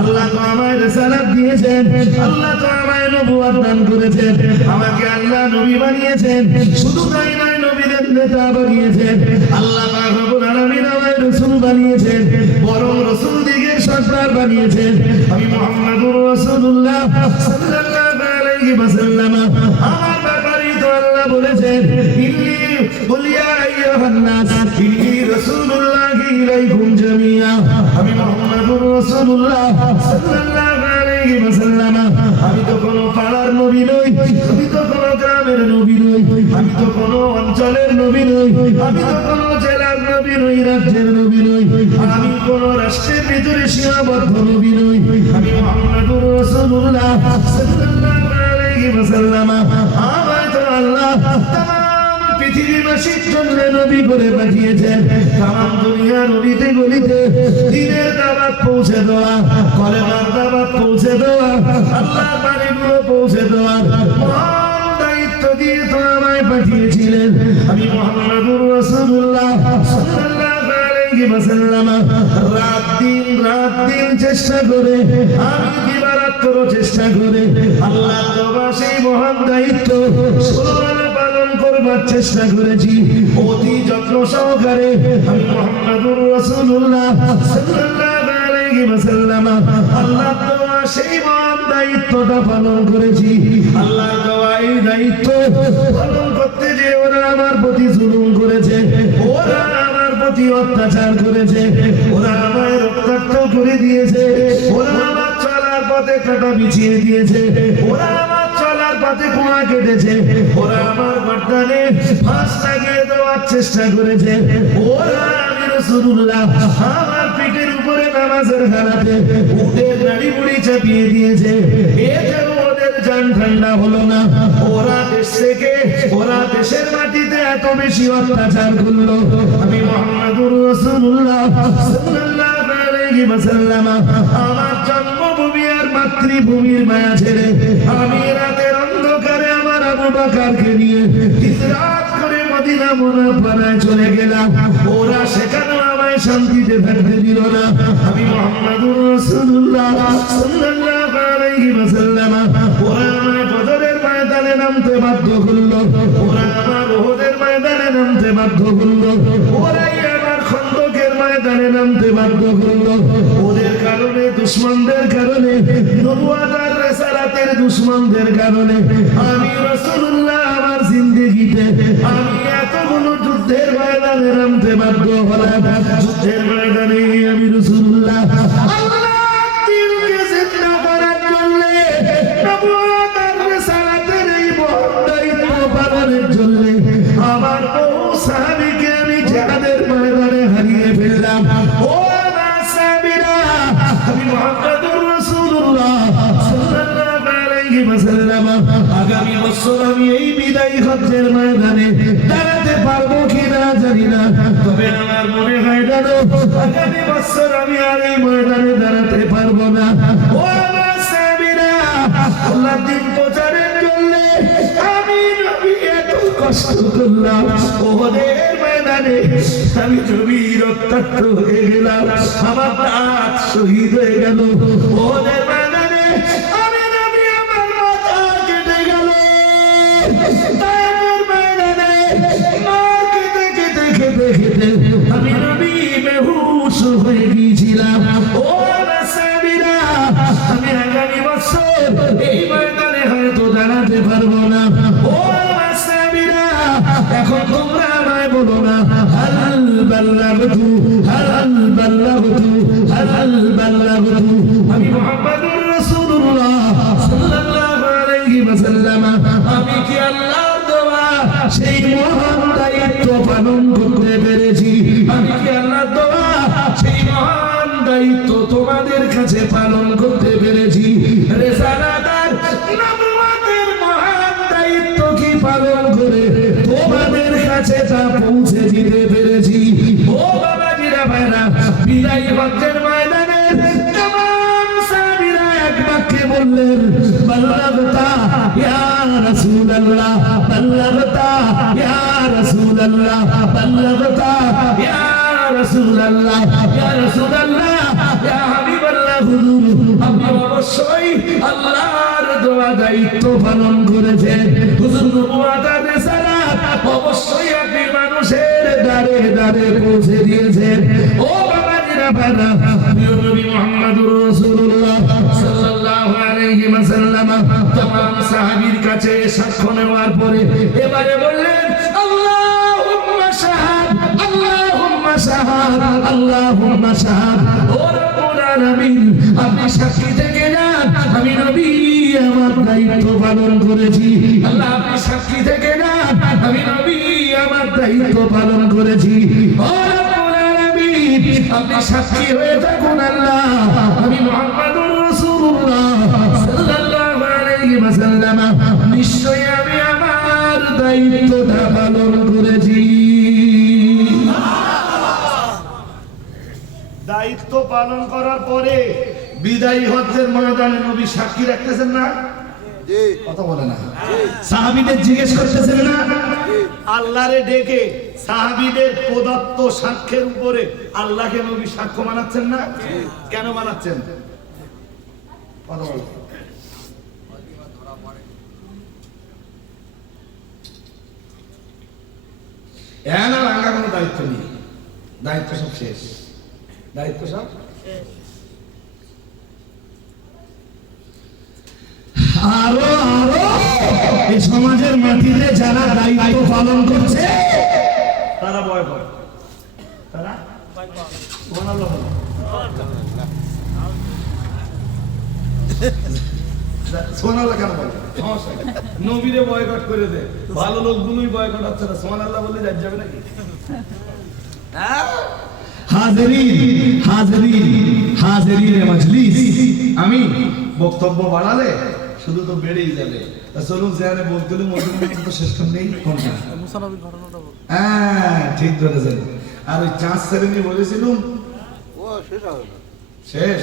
আল্লাহ তো আমায় রিসালাত দিয়েছেন, আল্লাহ তো আমায় নবুয়ত দান করেছেন, আমাকে আল্লাহ নবী বানিয়েছেন, শুধু তাই নয় নবীদের নেতা বানিয়েছেন, আল্লাহ পাক রব্বুল আলামিন আমায় রাসূল বানিয়েছেন, বরং রাসূল দিগের সরদার বানিয়েছেন। আমি মুহাম্মদুর রাসূলুল্লাহ সাল্লাল্লাহু আলাইহি ওয়াসাল্লাম, আমার ব্যাপারে তো আল্লাহ বলেছেন, ইন্নী কুল ইয়া আইয়ুহান নাস ইন্নী রাসূলুল্লাহি ইলাইকুম জামিয়া। আমি মুহাম্মদুর রাসূলুল্লাহ সাল্লাল্লাহু আলাইহি ওয়াসাল্লাম, আমি তো কোনো পাড়ার নবী নই, আমি তো কোনো গ্রামের নবী নই, আমি তো কোনো অঞ্চলের নবী নই, আমি তো কোনো জেলার নবী নই, রাজ্যের নবী নই, আমি কোনো রাষ্ট্রের ভিতরে সীমাবদ্ধ নবী নই। আমি মুহাম্মদুর রাসূলুল্লাহ সাল্লাল্লাহু আলাইহি ওয়াসাল্লাম, আমায় তো আল্লাহ তাম পৃথিবীবাসীর জন্য নবী করে পাঠিয়েছেন, তাম দুনিয়া নবীতে গলিতে দ্বীনের দাওয়াত পৌঁছে দেওয়া, কলেমার দাওয়াত পৌঁছে দেওয়া, আল্লাহর বাণীগুলো পৌঁছে দেওয়া মহান দায়িত্ব দিয়ে তো আমায় পাঠিয়েছিলেন। আমি মুহাম্মদুর রাসূলুল্লাহ সাল্লাল্লাহু আলাইহি ওয়াসাল্লাম রাত দিন চেষ্টা করে, আমি দিবারাত্র চেষ্টা করে আল্লাহ দেওয়া সেই মহান দায়িত্ব ষোলআনা পালন করবার চেষ্টা করেছি অতি যত্ন সহকারে। আমি মুহাম্মদুর রাসূলুল্লাহ সাল্লাল্লাহু আলাইহি ওয়াসাল্লাম আল্লাহ দেওয়া সেই মহান দায়িত্বটা পালন করেছি। আল্লাহ দেওয়া এই দায়িত্ব পালন করতে যে ওরা আমার প্রতি জুলুম করেছে, ওরা আমার প্রতি অত্যাচার করেছে, ওরা আমায় রক্তাক্ত করে দিয়েছে, ওরা আমার চলার পথে কাঁটা বিছিয়ে দিয়েছে, ওরা আমার চলার পথে কুয়া কেটেছে, ওরা আমার গর্দানে ফাঁস লাগিয়ে দেওয়ার চেষ্টা করেছে, ওরা আমি রাসূলুল্লাহ আমার পিঠের উপরে নামাজের হারাতে উটের নাড়ি বুড়ি চাপিয়ে দিয়েছে, এতেও ওদের জান ঠান্ডা হলো না। ওরা দেশ থেকে, ওরা দেশের মাটিতে এত বেশি অত্যাচার করলো। আমি মুহাম্মদুর রাসূলুল্লাহ সাল্লাল্লাহু আলাইহি ওয়াসাল্লাম আমার জন্মভূমি আর মাতৃভূমির মায়া ছেড়ে আমি রাতের অন্ধকারে আমার আবু বকরকে নিয়ে হিজরত করে মদিনা মুনাওয়ারায় চলে গেলাম। ওরা সেখানে আমায় শান্তিতে থাকতে দিল না। আমি মুহাম্মদুর রাসূলুল্লাহ সাল্লাল্লাহু আলাইহি ওয়াসাল্লাম ওরা আমায় বদরের ময়দানে নামতে বাধ্য করলো, ওরা আমার উহুদের ময়দানে নামতে বাধ্য করলো, ওরাই আমার খন্দকের ময়দানে নামতে বাধ্য করলো। ওদের কারণে, দুশমনদের কারণে, নবুয়ত আর রিসালাতের দুশমনদের কারণে আমি রাসূলুল্লাহ আমার জিন্দেগিতে আমি এতগুলো যুদ্ধের ময়দানে নামতে বাধ্য হলাম। যুদ্ধের ময়দানে আমি রাসূলুল্লাহ আল্লাহর দ্বীনকে জিন্দা করার জন্য, নবুয়ত আর রিসালাতের এই মহান দায়িত্ব পালনের জন্য আমার বহু সাহাবীকে আমি জিহাদের ময়দানে হারিয়ে ফেললাম। ও আমার সাহাবীরা, আমি মুহাম্মদুর রাসূলুল্লাহ সাল্লাল্লাহু আলাইহি ওয়াসাল্লাম আগামী বছর আমি এই বিদায়ী হজ্জের ময়দানে দাঁড়াতে পারবো কিনা জানি না, তবে আমার মনে হয় জানো আগামী বছর আমি আর এই ময়দানে দাঁড়াতে পারবো না। ও আমার সাহাবীরা, আল্লাহ দিন প্রচারের জন্য আমি নবী এত কষ্ট করলাম, ওদের ময়দানে আমি নবী রক্তাক্ত হয়ে গেলাম, আমার দাঁত শহীদ হয়ে গেল, ওদের ময়দানে আমি নবী আমার মাথা কেটে গেল, তাইয়ের ময়দানে মার কেটে কেটে কেটে কেটে আমি নবী বেহুশ হয়ে গিয়েছিলাম। ও আমার সাহাবীরা, আমি আগামী বছর এই ময়দানে হয়তো দাঁড়াতে পারবো না। ও আমার সাহাবীরা, এখন তোমরা আমায় বলো না হাল বাল্লাগতু, হাল বাল্লাগতু, হাল বাল্লাগতু। আমি মুহাম্মাদুর রাসূলুল্লাহ সাল্লাল্লাহু আলাইহি ওয়াসাল্লাম, আমি কি আল্লাহর দেওয়া সেই মহান দায়িত্ব পালন করতে পেরেছি? আমি কি আল্লাহর দেওয়া সেই মহান দায়িত্ব তোমাদের কাছে পালন করতে পেরেছি? রিসালাতের নবুয়তের মহান দায়িত্ব কি পালন করে তোমাদের কাছে তা পৌঁছে দিতে পেরেছি? ও বাবাজিরা ভাইরা, বিদায়ী হজ্জের ময়দানে तमाम সাহাবীরা এক বাক্যে বললেন বাল্লাগতা ইয়া রাসূলুল্লাহ, বাল্লাগতা ইয়া রাসূলুল্লাহ, বাল্লাগতা ইয়া রাসূলুল্লাহ, ইয়া রাসূলুল্লাহ, ইয়া হাবিবাল্লাহ। হুজুর, আপনি অবশ্যই আল্লাহর দেওয়া দায়িত্ব পালন করেছেন। হুজুর, নবুয়তের রিসালাত অবশ্যই আপনি মানুষের দ্বারে দ্বারে পৌঁছে দিয়েছেন। ও বাবাজিরা ভাইরা, প্রিয় নবী মুহাম্মদুর রাসূলুল্লাহ সাল্লাল্লাহু আলাইহি ওয়াসাল্লাম तमाम সাহাবীর কাছে সাক্ষ্য নেওয়ার পরে এবারে বললেন আল্লাহুম্মা শাহাদ, আল্লাহুম্মা শাহাদ, আল্লাহুম্মা শাহাদ। ও রব্বুল আলামিন, আপনি সাক্ষী থেকে যান আমি নবী আমার দায়িত্ব পালন করেছি। আল্লাহ, আপনি সাক্ষী থেকে যান আমি নবী আমার দায়িত্ব পালন করেছি। ও রব্বুল আলামিন, আপনি সাক্ষী হয়ে থাকুন আল্লাহ, আমি মুহাম্মাদুর রাসূলুল্লাহ সাল্লাল্লাহু আলাইহি ওয়াসাল্লাম নিশ্চয়ই আমি আমার দায়িত্বটা পালন করেছি। দায়িত্ব পালন করার পরে বিদায়ী হজ্জের ময়দানে নবী সাক্ষী রাখতেছেন না? জি কথা বলে না। সাহাবীদের জিজ্ঞেস করতেছেন না? আল্লাহরে ডেকে সাহাবীদের প্রদত্ত সাক্ষ্যের উপরে আল্লাহকে নবী সাক্ষ্য মানাচ্ছেন না? কেন মানাচ্ছেন? কথা বলো। এনা রাঙ্গা কোনো দায়িত্ব নেই, দায়িত্ব সব শেষ, দায়িত্ব সব আরো আরো এই সমাজের মাটিতে যারা দায়িত্ব পালন করছে তারা ভয় করে, তারা সুবহানাল্লাহ বলে। সুবহানাল্লাহ কেন বলে? নবীরে বয়কট করে দে, ভালো লোকগুলোই বয়কট হচ্ছে না, সুবহানাল্লাহ বললে যাবে নাকি? হাজিরিন হাজিরিন হাজিরিন মজলিস, আমি বক্তব্য বাড়ালে শুধু তো বেড়েই যাবে। চলুন যেখানে বলতে হলে মজলিস তো শেষ করে নেই কোনটা? মুসা নবীর ঘটনাটা বল। হ্যাঁ, ঠিক ধরেছেন। আর ওই চাঁদ শ্রেণী বলেছিলাম ও শেষ হবে না। শেষ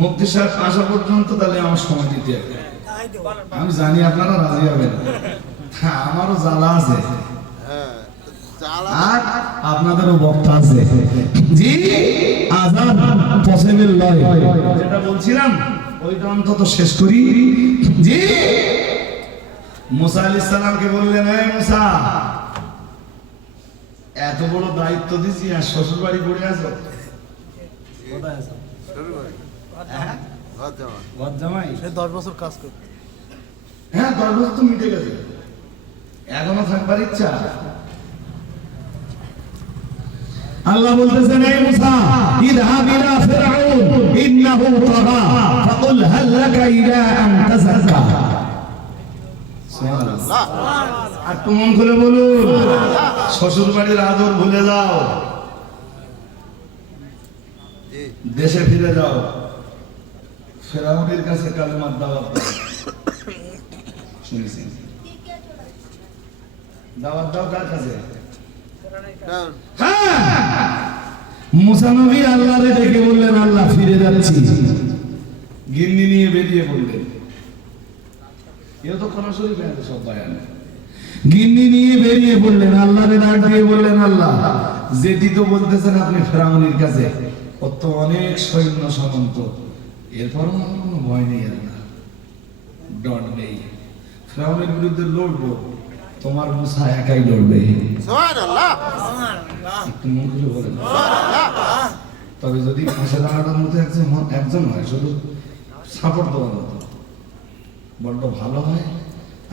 মুফতি সাহেব আসা পর্যন্ত তাহলে আমার সময় দিতে হবে। আমি জানি আপনারা রাজি হবেন, আমারও জ্বালা আছে হ্যাঁ, জ্বালা আর আপনাদেরও বক্তা আছে। জি, আজান পসিবল নয়, যেটা বলছিলাম ওইটা অন্তত শেষ করি। জি, মুসা আলাইহিস সালামকে বললেন, এই মুসা, এত বড় দায়িত্ব দিছি আর শ্বশুর বাড়ি পড়ে আছো, কোথায় আছো? হ্যাঁ, ঘর জামাই। সে 10 বছর কাজ করতে। হ্যাঁ, 10 বছর তো মিটে গেছে, এখনো থাকবার ইচ্ছা। আল্লাহ বলতেছেন, এই মুসা, ইযহাব ইলা ফিরআউন ইন্নাহু তাগা ফাকুল হাল লাকা ইলা আন তাযাক্কা। সুবহানাল্লাহ। আর তো মন খুলে বলুন, শ্বশুর বাড়ির আদর ভুলে যাও, দেশে ফিরে যাও, ফেরাউনের কাছে কালেমার দাওয়াত দাও। শুনেছেন? দাওয়াত দাও কার কাছে? কারণ হ্যাঁ, মুসা নবী আল্লাহরে ডেকে বললেন, আল্লাহ ফিরে যাচ্ছি। গিন্নি নিয়ে বেরিয়ে পড়লেন। এও তো কোন শরীফে আছে সব বয়ান। গিন্নি নিয়ে বেরিয়ে পড়লেন, আল্লাহরে ডাক দিয়ে বললেন, আল্লাহ যেটি তো বলতেছেন আপনি ফেরাউনের কাছে, ওর তো অনেক সৈন্য সামন্ত, এরপরও আমার কোনো ভয় নেই, আল্লাহ ডর নেই। ফেরাউনের বিরুদ্ধে লড়বো, তোমার মুসা একাই লড়বে। সুবহানাল্লাহ একটু মন খুলে বলেন। সুবহানাল্লাহ তবে যদি পাশে দাঁড়ানোর মতো একজন হয়, শুধু সাপোর্ট দেওয়ার মতো, বড্ড ভালো হয়।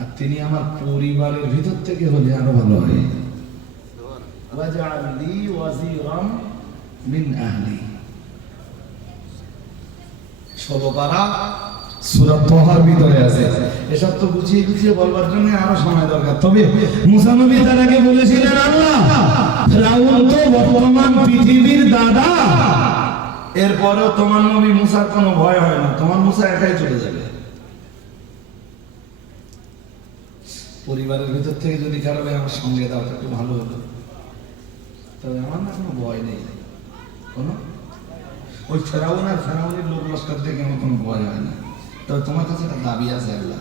আর তিনি আমার পরিবারের ভিতর থেকে হলে আরো ভালো হয়। ওয়াজআলনি ওয়াজিরাম মিন আহলি। 16 পারা সূরা তাহার ভিতরে আছে। এসব তো গুছিয়ে গুছিয়ে বলবার জন্য আরো সময় দরকার। তবে মুসা নবী তার আগে বলেছিলেন, আল্লাহ ফিরাউন তো বর্তমান পৃথিবীর দাদা, এরপরেও তোমার নবী মুসার কোনো ভয় হয় না, তোমার মুসা একাই চলে যাবে। পরিবারের ভিতর থেকে যদি কারো আমার সঙ্গে দাও একটু ভালো হলো, তবে আমার না কোনো ভয় নেই। কোনো ওই ফেরাউন আর ফেরাউনের লোক লস্কর থেকে আমার কোনো ভয় হয় না। তবে তোমার কাছে একটা দাবি আছে আল্লাহ।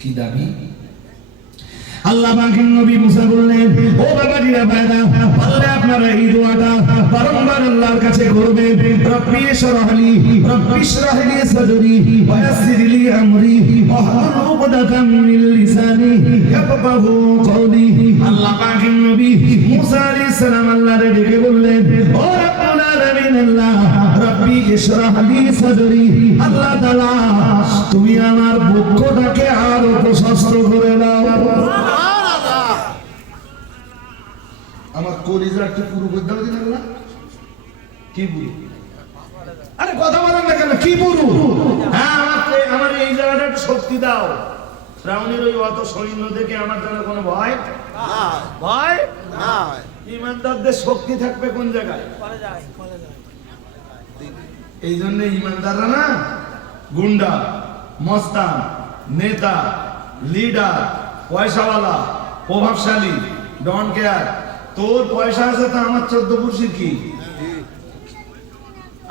কি দাবি? আল্লাহ পাকের নবী মুসা বললেন, ও বাবাজিরা ভাইরা, পারলে আপনারা এই দোয়াটা বারংবার আল্লাহর কাছে করবেন। রব্বি ইশরাহ লি সাদরি ওয়া ইয়াসসির লি আমরি ওয়াহলুল উকদাতাম মিন লিসানি ইয়াফকাহু কওলি। আল্লাহ পাকের নবী মুসা আলাইহিস সালাম আল্লাহরে ডেকে বললেন, ও রব্বুল আলামিন, আল্লাহ রব্বি ইশরাহ লি সাদরি, আল্লাহ তাআলা তুমি আমার বক্ষটাকে আরো প্রশস্ত করে দাও। আমার কলিজা একটু পুরো করে দাও দিন আল্লাহ। কি পুরো? আরে কথা বলেন না কেন? কি পুরো? হ্যাঁ, আমার এই জায়গাটা একটু শক্তি দাও। ফিরাউনের ওই অত সৈন্য দেখে আমার জন্য কোনো ভয় না ভয় না ইমানদারদের শক্তি থাকবে কোন জায়গায়? এই জন্য ইমানদাররা না গুন্ডা, মস্তান, নেতা, লিডার, পয়সাওয়ালা, প্রভাবশালী, ডন কেয়ার। তোর পয়সা আছে তো আমার 14 পুরুষের কি?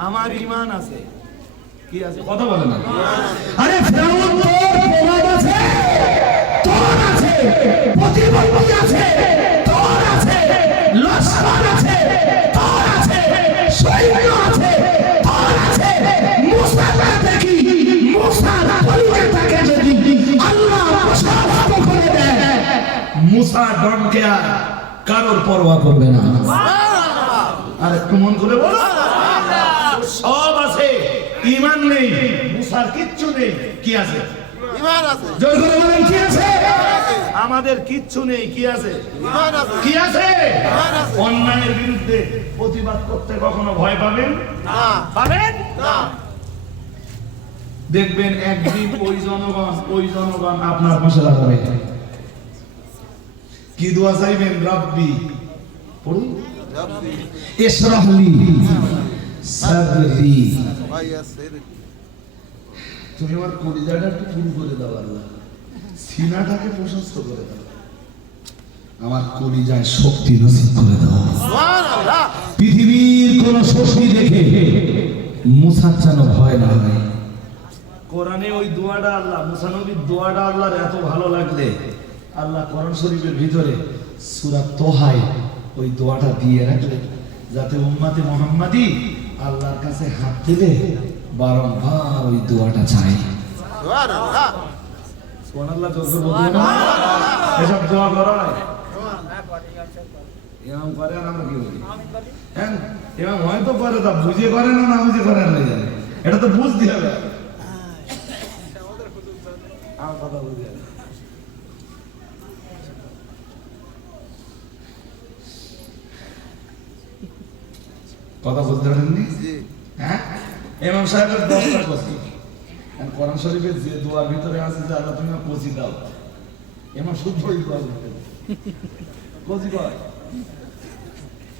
আমার ঈমান আছে। কি আছে? কথা বলে না। আরে ফিরাউন তোর প্রভাব আছে, তোর আছে, প্রতিপত্তি আছে, তোর আছে, লস্কর আছে, তোর আছে, সৈন্য আছে, তোর আছে। মুসা দেখি মুসার পরিবারটাকে যদি আল্লাহ প্রশস্ত করে দেয়, মুসা ডন কেয়ার কারোর পরোয়া করবে না। আর একটু মন করে বলো, সব আছে, ঈমান নেই, মুসার কিচ্ছু নেই। কি আছে? ঈমান আছে জোর করে বলেন, কি আছে? আমাদের কিচ্ছু নেই। কি আছে? ঈমান আছে কি আছে? ঈমান আছে অন্যায়ের বিরুদ্ধে প্রতিবাদ করতে কখনো ভয় পাবেন? না পাবেন না দেখবেন একদিন ওই জনগণ আপনার পাশে দাঁড়াবে। কি দোয়া চাইবেন? রব্বি পড়ুন, রব্বি ইশরাহ লি সাদরি, ওয়া ইয়াসসির তুমি আমার কলিজাটা একটু পুরু করে দাও আল্লাহ, সিনাটাকে প্রশস্ত করে দাও, আমার কলিজায় শক্তি নসিব করে দাও। সুবহানাল্লাহ পৃথিবীর কোন শক্তি দেখে মুসার যেন ভয় না হয়। কোরআনে ওই দোয়াটা আল্লাহ, মুসা নবীর দোয়াটা আল্লাহর এত ভালো লাগলে আল্লাহ কোরআন শরীফের ভিতরে সূরা তোহায় ওই দোয়াটা দিয়ে রাখলেন, যাতে উম্মতে মুহাম্মাদি আল্লাহর কাছে হাত দিলে বারংবার ওই দোয়াটা চাই। সুবহানাল্লাহ সুবহানাল্লাহ জোরে বলুন না। এসব দোয়া করা হয় এরকম করে, আর আমরা কি বলি? হ্যাঁ, এরকম হয়তো করে, তা বুঝে করে না, না বুঝে করে না, জানে এটা তো বুঝতে হবে। আমার কথা বুঝে কথা বুঝতে পারেননি? জি হ্যাঁ, ইমাম সাহেবের 10টা কসি, আর কোরআন শরীফের যে দোয়ার ভিতরে আছে যে আল্লাহ তুমি কসি দাও, ইমাম শুদ্ধই করে কসি কয়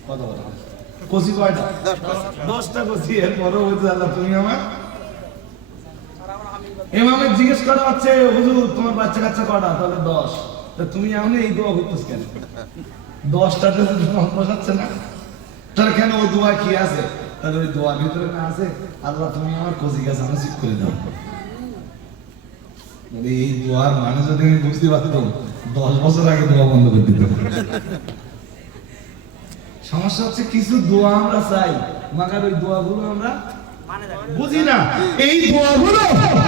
কথা বলা, কসি কয়টা? 10টা কসি। এরপরে বলতে আল্লাহ তুমি আমার ইমামের জিজ্ঞেস করা হচ্ছে, হুজুর তোমার বাচ্চা কাচ্চা কটা? তাহলে 10। তা তুমি এখন এই দোয়া করতেছ কেন? 10টাতে বসাচ্ছে না, তাহলে কেন ওই দোয়া কি আছে? তাহলে ওই দোয়ার ভিতরে না আছে, আল্লাহ তুমি আমার কচি গাছ নসিব করে দাও। মানে এই দোয়ার মানে যদি আমি বুঝতে পারতাম 10 বছর আগে দোয়া বন্ধ করে দিতাম। সমস্যা হচ্ছে কিছু দোয়া আমরা চাই, মাগার ওই দোয়াগুলো আমরা বুঝি না। এই দোয়াগুলো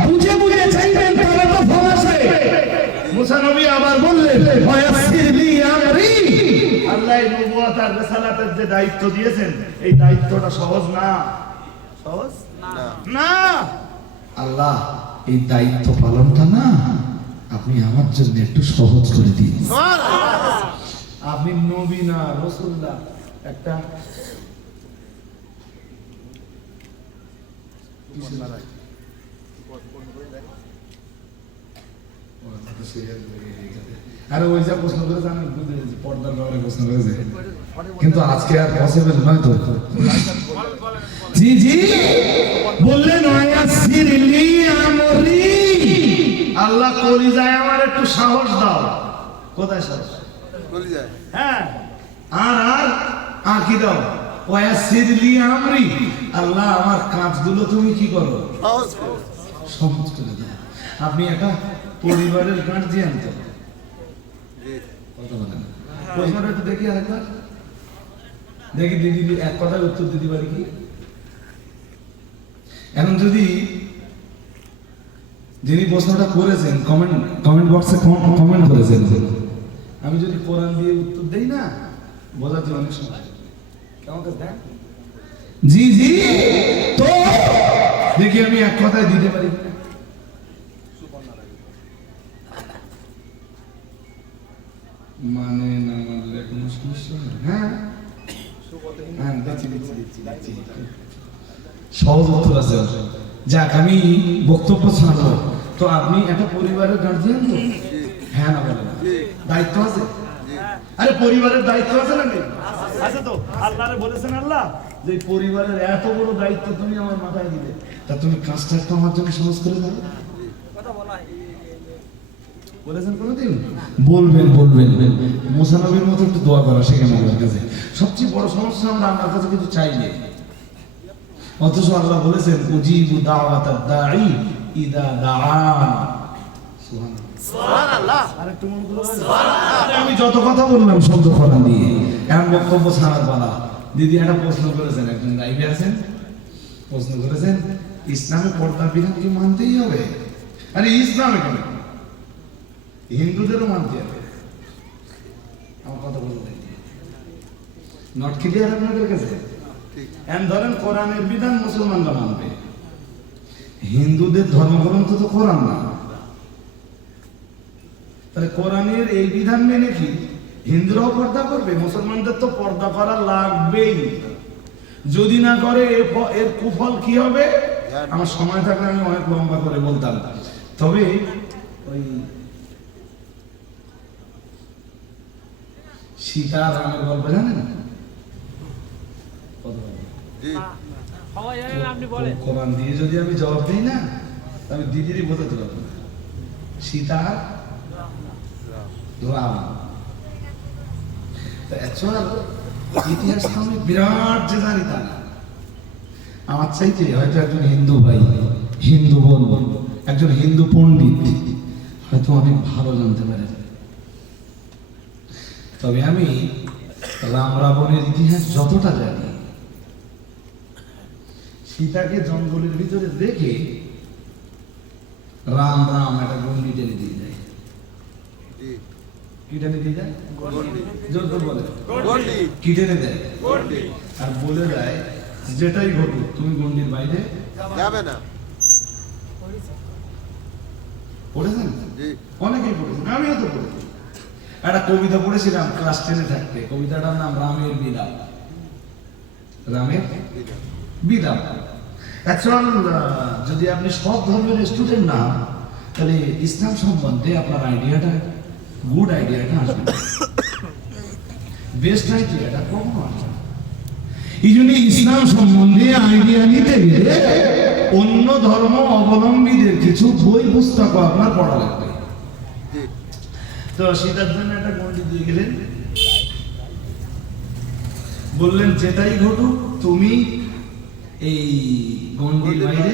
বুঝে বুঝে চাইবেন, তাহলে তো ফল আসবে। মুসা নবী আবার বললেন, ওয়াসির লি আমরি। আল্লাহ এই নবুয়ত আর রিসালাতের যে দায়িত্ব দিয়েছেন, এই দায়িত্বটা সহজ না, সহজ না। আল্লাহ এই দায়িত্ব পালনটা না আপনি আমার জন্য একটু সহজ করে দিন। আপনি নবী না রাসূলুল্লাহ, একটা আরে ওই যা প্রশ্ন করেছে আমি বুঝেছি, পর্দার ব্যাপারে প্রশ্ন করেছে, কিন্তু আজকে আর পসিবল নয় তো। জি জি বললেন ওয়াসির লি আমরি, আল্লাহ কলিজায় আমার একটু সাহস দাও। কোথায় সাহস? কলিজায়। হ্যাঁ, আর আর আর কি দাও? ওয়াসির লি আমরি, আল্লাহ আমার কাজগুলো তুমি কি করো? সহজ করে। সহজ করে দাও। আপনি একটা পরিবারের গার্জিয়ান তো, জি। কথা বলেন, প্রশ্নটা একটু দেখি আরেকবার দেখি, দিদি এক কথায় উত্তর দিতে পারি কি? এখন যদি যিনি প্রশ্নটা করেছেন কমেন্ট বক্সে কমেন্ট করেছেন, আমি যদি কোরআন দিয়ে উত্তর দেই না, বোঝাতে অনেক সময় কেমন দেখ। জি জি, তো দেখি আমি এক কথায় দিতে পারি। মানে না মানলে কোনো সমস্যা নেই। হ্যাঁ হ্যাঁ, দিচ্ছি। সহজ উত্তর আছে। যাক, আমি বক্তব্য ছাড়বো। তো আপনি একটা পরিবারের গার্জিয়ান তো? হ্যাঁ না বলেন, দায়িত্ব আছে? আরে পরিবারের দায়িত্ব আছে নাকি? আছে তো। আল্লাহরে বলেছেন আল্লাহ যে পরিবারের এত বড় দায়িত্ব তুমি আমার মাথায় দিলে, তা তুমি কাজটা একটু আমার জন্য সহজ করে দাও। বলেছেন কোনদিন? বলবেন। মুসা নবীর মতো একটু দোয়া করা শেখেন আল্লাহর কাছে। সবচেয়ে বড় সমস্যা আমরা আল্লাহর কাছে কিছু চাইলে, অথচ আল্লাহ বলেছেন উজিবু দাওয়াতাদ দাঈ ইদা দাআন। সুবহানাল্লাহ। আরেকটু মন করে সুবহানাল্লাহ। আমি যত কথা বললাম শব্দ কোরআন দিয়ে, এমন বক্তব্য ছাড়ার পালা। দিদি একটা প্রশ্ন করেছেন, একজন লাইভে আছেন, প্রশ্ন করেছেন ইসলামে পর্দা বিধান কি মানতেই হবে? আরে ইসলামে কেন, হিন্দুদেরও মানতে হবে। আমার কথা বলতে নট ক্লিয়ার আপনাদের কাছে? এন ধরেন কোরআনের বিধান মুসলমানরা মানবে, হিন্দুদের ধর্মগ্রন্থ তো কোরআন না, তাহলে কোরআনের এই বিধান মেনে কি হিন্দুরাও পর্দা করবে? মুসলমানদের তো পর্দা করা লাগবেই, যদি না করে এর কুফল কি হবে? আমার সময় থাকলে আমি অনেক লম্বা করে বলতাম, তবে ওই সীতা রামের গল্প জানেন? জি। কোরআন দিয়ে যদি আমি জবাব দিই না, আমি দিদিরই বোঝাতে পারবো না। সীতা রাম, ইতিহাস আমি বিরাট যে জানি তা না। আমার চাইতে হয়তো একজন হিন্দু ভাই, হিন্দু বোন, একজন হিন্দু পণ্ডিত হয়তো অনেক ভালো জানতে পারে। তবে আমি রাম রাবণের ইতিহাস যতটা জানি, সীতাকে জঙ্গলের ভিতরে দেখে রাম একটা গন্ডি টেনে দিয়ে যায়। জি। কি টেনে দিয়ে যায়? গন্ডি। জোর করে বলে গন্ডি। কি টেনে দেয়? গন্ডি। আর বলে দেয় যেটাই ঘটুক তুমি গন্ডির বাইরে যাবে না। পড়েছেন? জি। অনেকেই পড়েছেন, আমিও তো পড়েছি। একটা কবিতা পড়েছিলাম ক্লাস 10-এ থাকতে, কবিতাটার নাম রামের বিলাপ। রামের বিলাপ। অ্যাকচুয়াল যদি আপনি সব ধর্মের স্টুডেন্ট না, তাহলে ইসলাম সম্বন্ধে আপনার আইডিয়াটা, গুড আইডিয়াটা আসবে, বেস্ট আইডিয়াটা কখনো আসবে না। এই জন্য ইসলাম সম্বন্ধে আইডিয়া নিতে গেলে অন্য ধর্ম অবলম্বীদের কিছু বই পুস্তক আপনার পড়া লাগবে। জি। তো সীতার জন্য একটা গন্ডি দিয়ে গেলেন, বললেন যেটাই ঘটুক তুমি এই গন্ডির বাইরে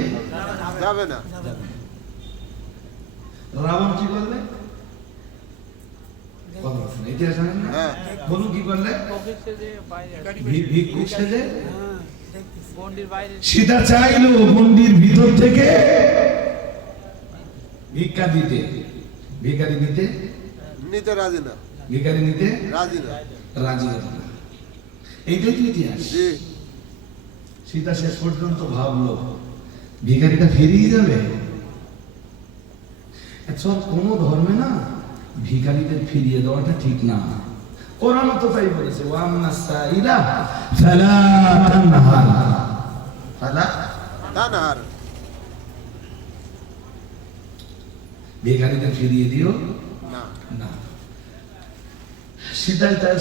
যাবে না। যাবে না। রাবণ কি করলে? কথা বলছেন, ইতিহাস জানেন না? হ্যাঁ। বলুন কি করলে? ভিক্ষুক সেজে সীতা চাইলো গন্ডির ভিতর থেকে ভিক্ষা দিতে, ভিখারি দিতে, নিতে রাজি না। ভিখারি নিতে রাজি না। রাজি হতো না। এইটাই তো ইতিহাস। জি। সীতা শেষ পর্যন্ত ভাবলো ভিখারিটা ফিরিয়ে যাবে। চল, কোন ধর্মে না ভিখারিদের ফিরিয়ে দেওয়াটা ঠিক না। কোরআন তো তাই বলেছে, ওয়ান্নাস সাইলা ফালা তানহার, ফালা তানহার। ভিখারিদের ফিরিয়ে দিও না। না।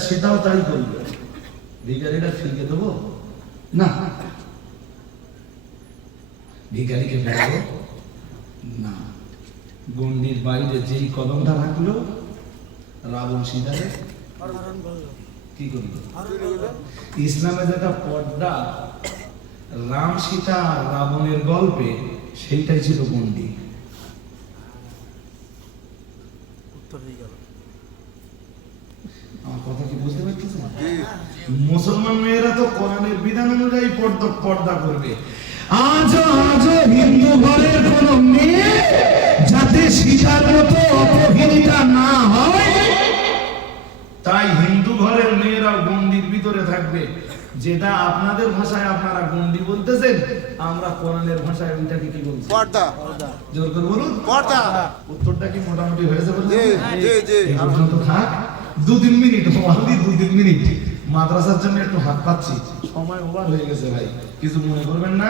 সেটাও তাই করলো, ভিখারিটা ফিরিয়ে দেবো না, ভিখারিকে ফেরাবো না। গন্ডির বাইরে যেই কদমটা রাখলো, রাবণ সীতাকে কি করলো? ইসলামে যেটা পর্দা রাম সীতা আর রাবণের গল্পে, সেইটাই ছিল গন্ডি। আমার কথা কি বুঝতে পারতেছেন? জি। মুসলমান মেয়েরা তো কোরআনের বিধান অনুযায়ী পর্দা করবে। আজও হিন্দু ঘরের কোন মেয়ে যাতে সীতার মতো অপহৃতা না হয়, তাই হিন্দু ঘরের মেয়েরা গন্ডির ভিতরে থাকবে। যেটা আপনাদের ভাষায় আপনারা গন্ডি বলতেছেন, আমরা কোরআনের ভাষায় ওইটাকে কি বলছি? পর্দা। জোর করে বলুন। পর্দা। উত্তরটা কি মোটামুটি হয়েছে বলুন? জি, জি, জি। এই পর্যন্ত থাক। 2-3 মিনিট, only 2-3 মিনিট। মাদ্রাসার জন্য একটু হাত পাচ্ছি, সময় ওভার হয়ে গেছে ভাই, কিছু মনে করবেন না।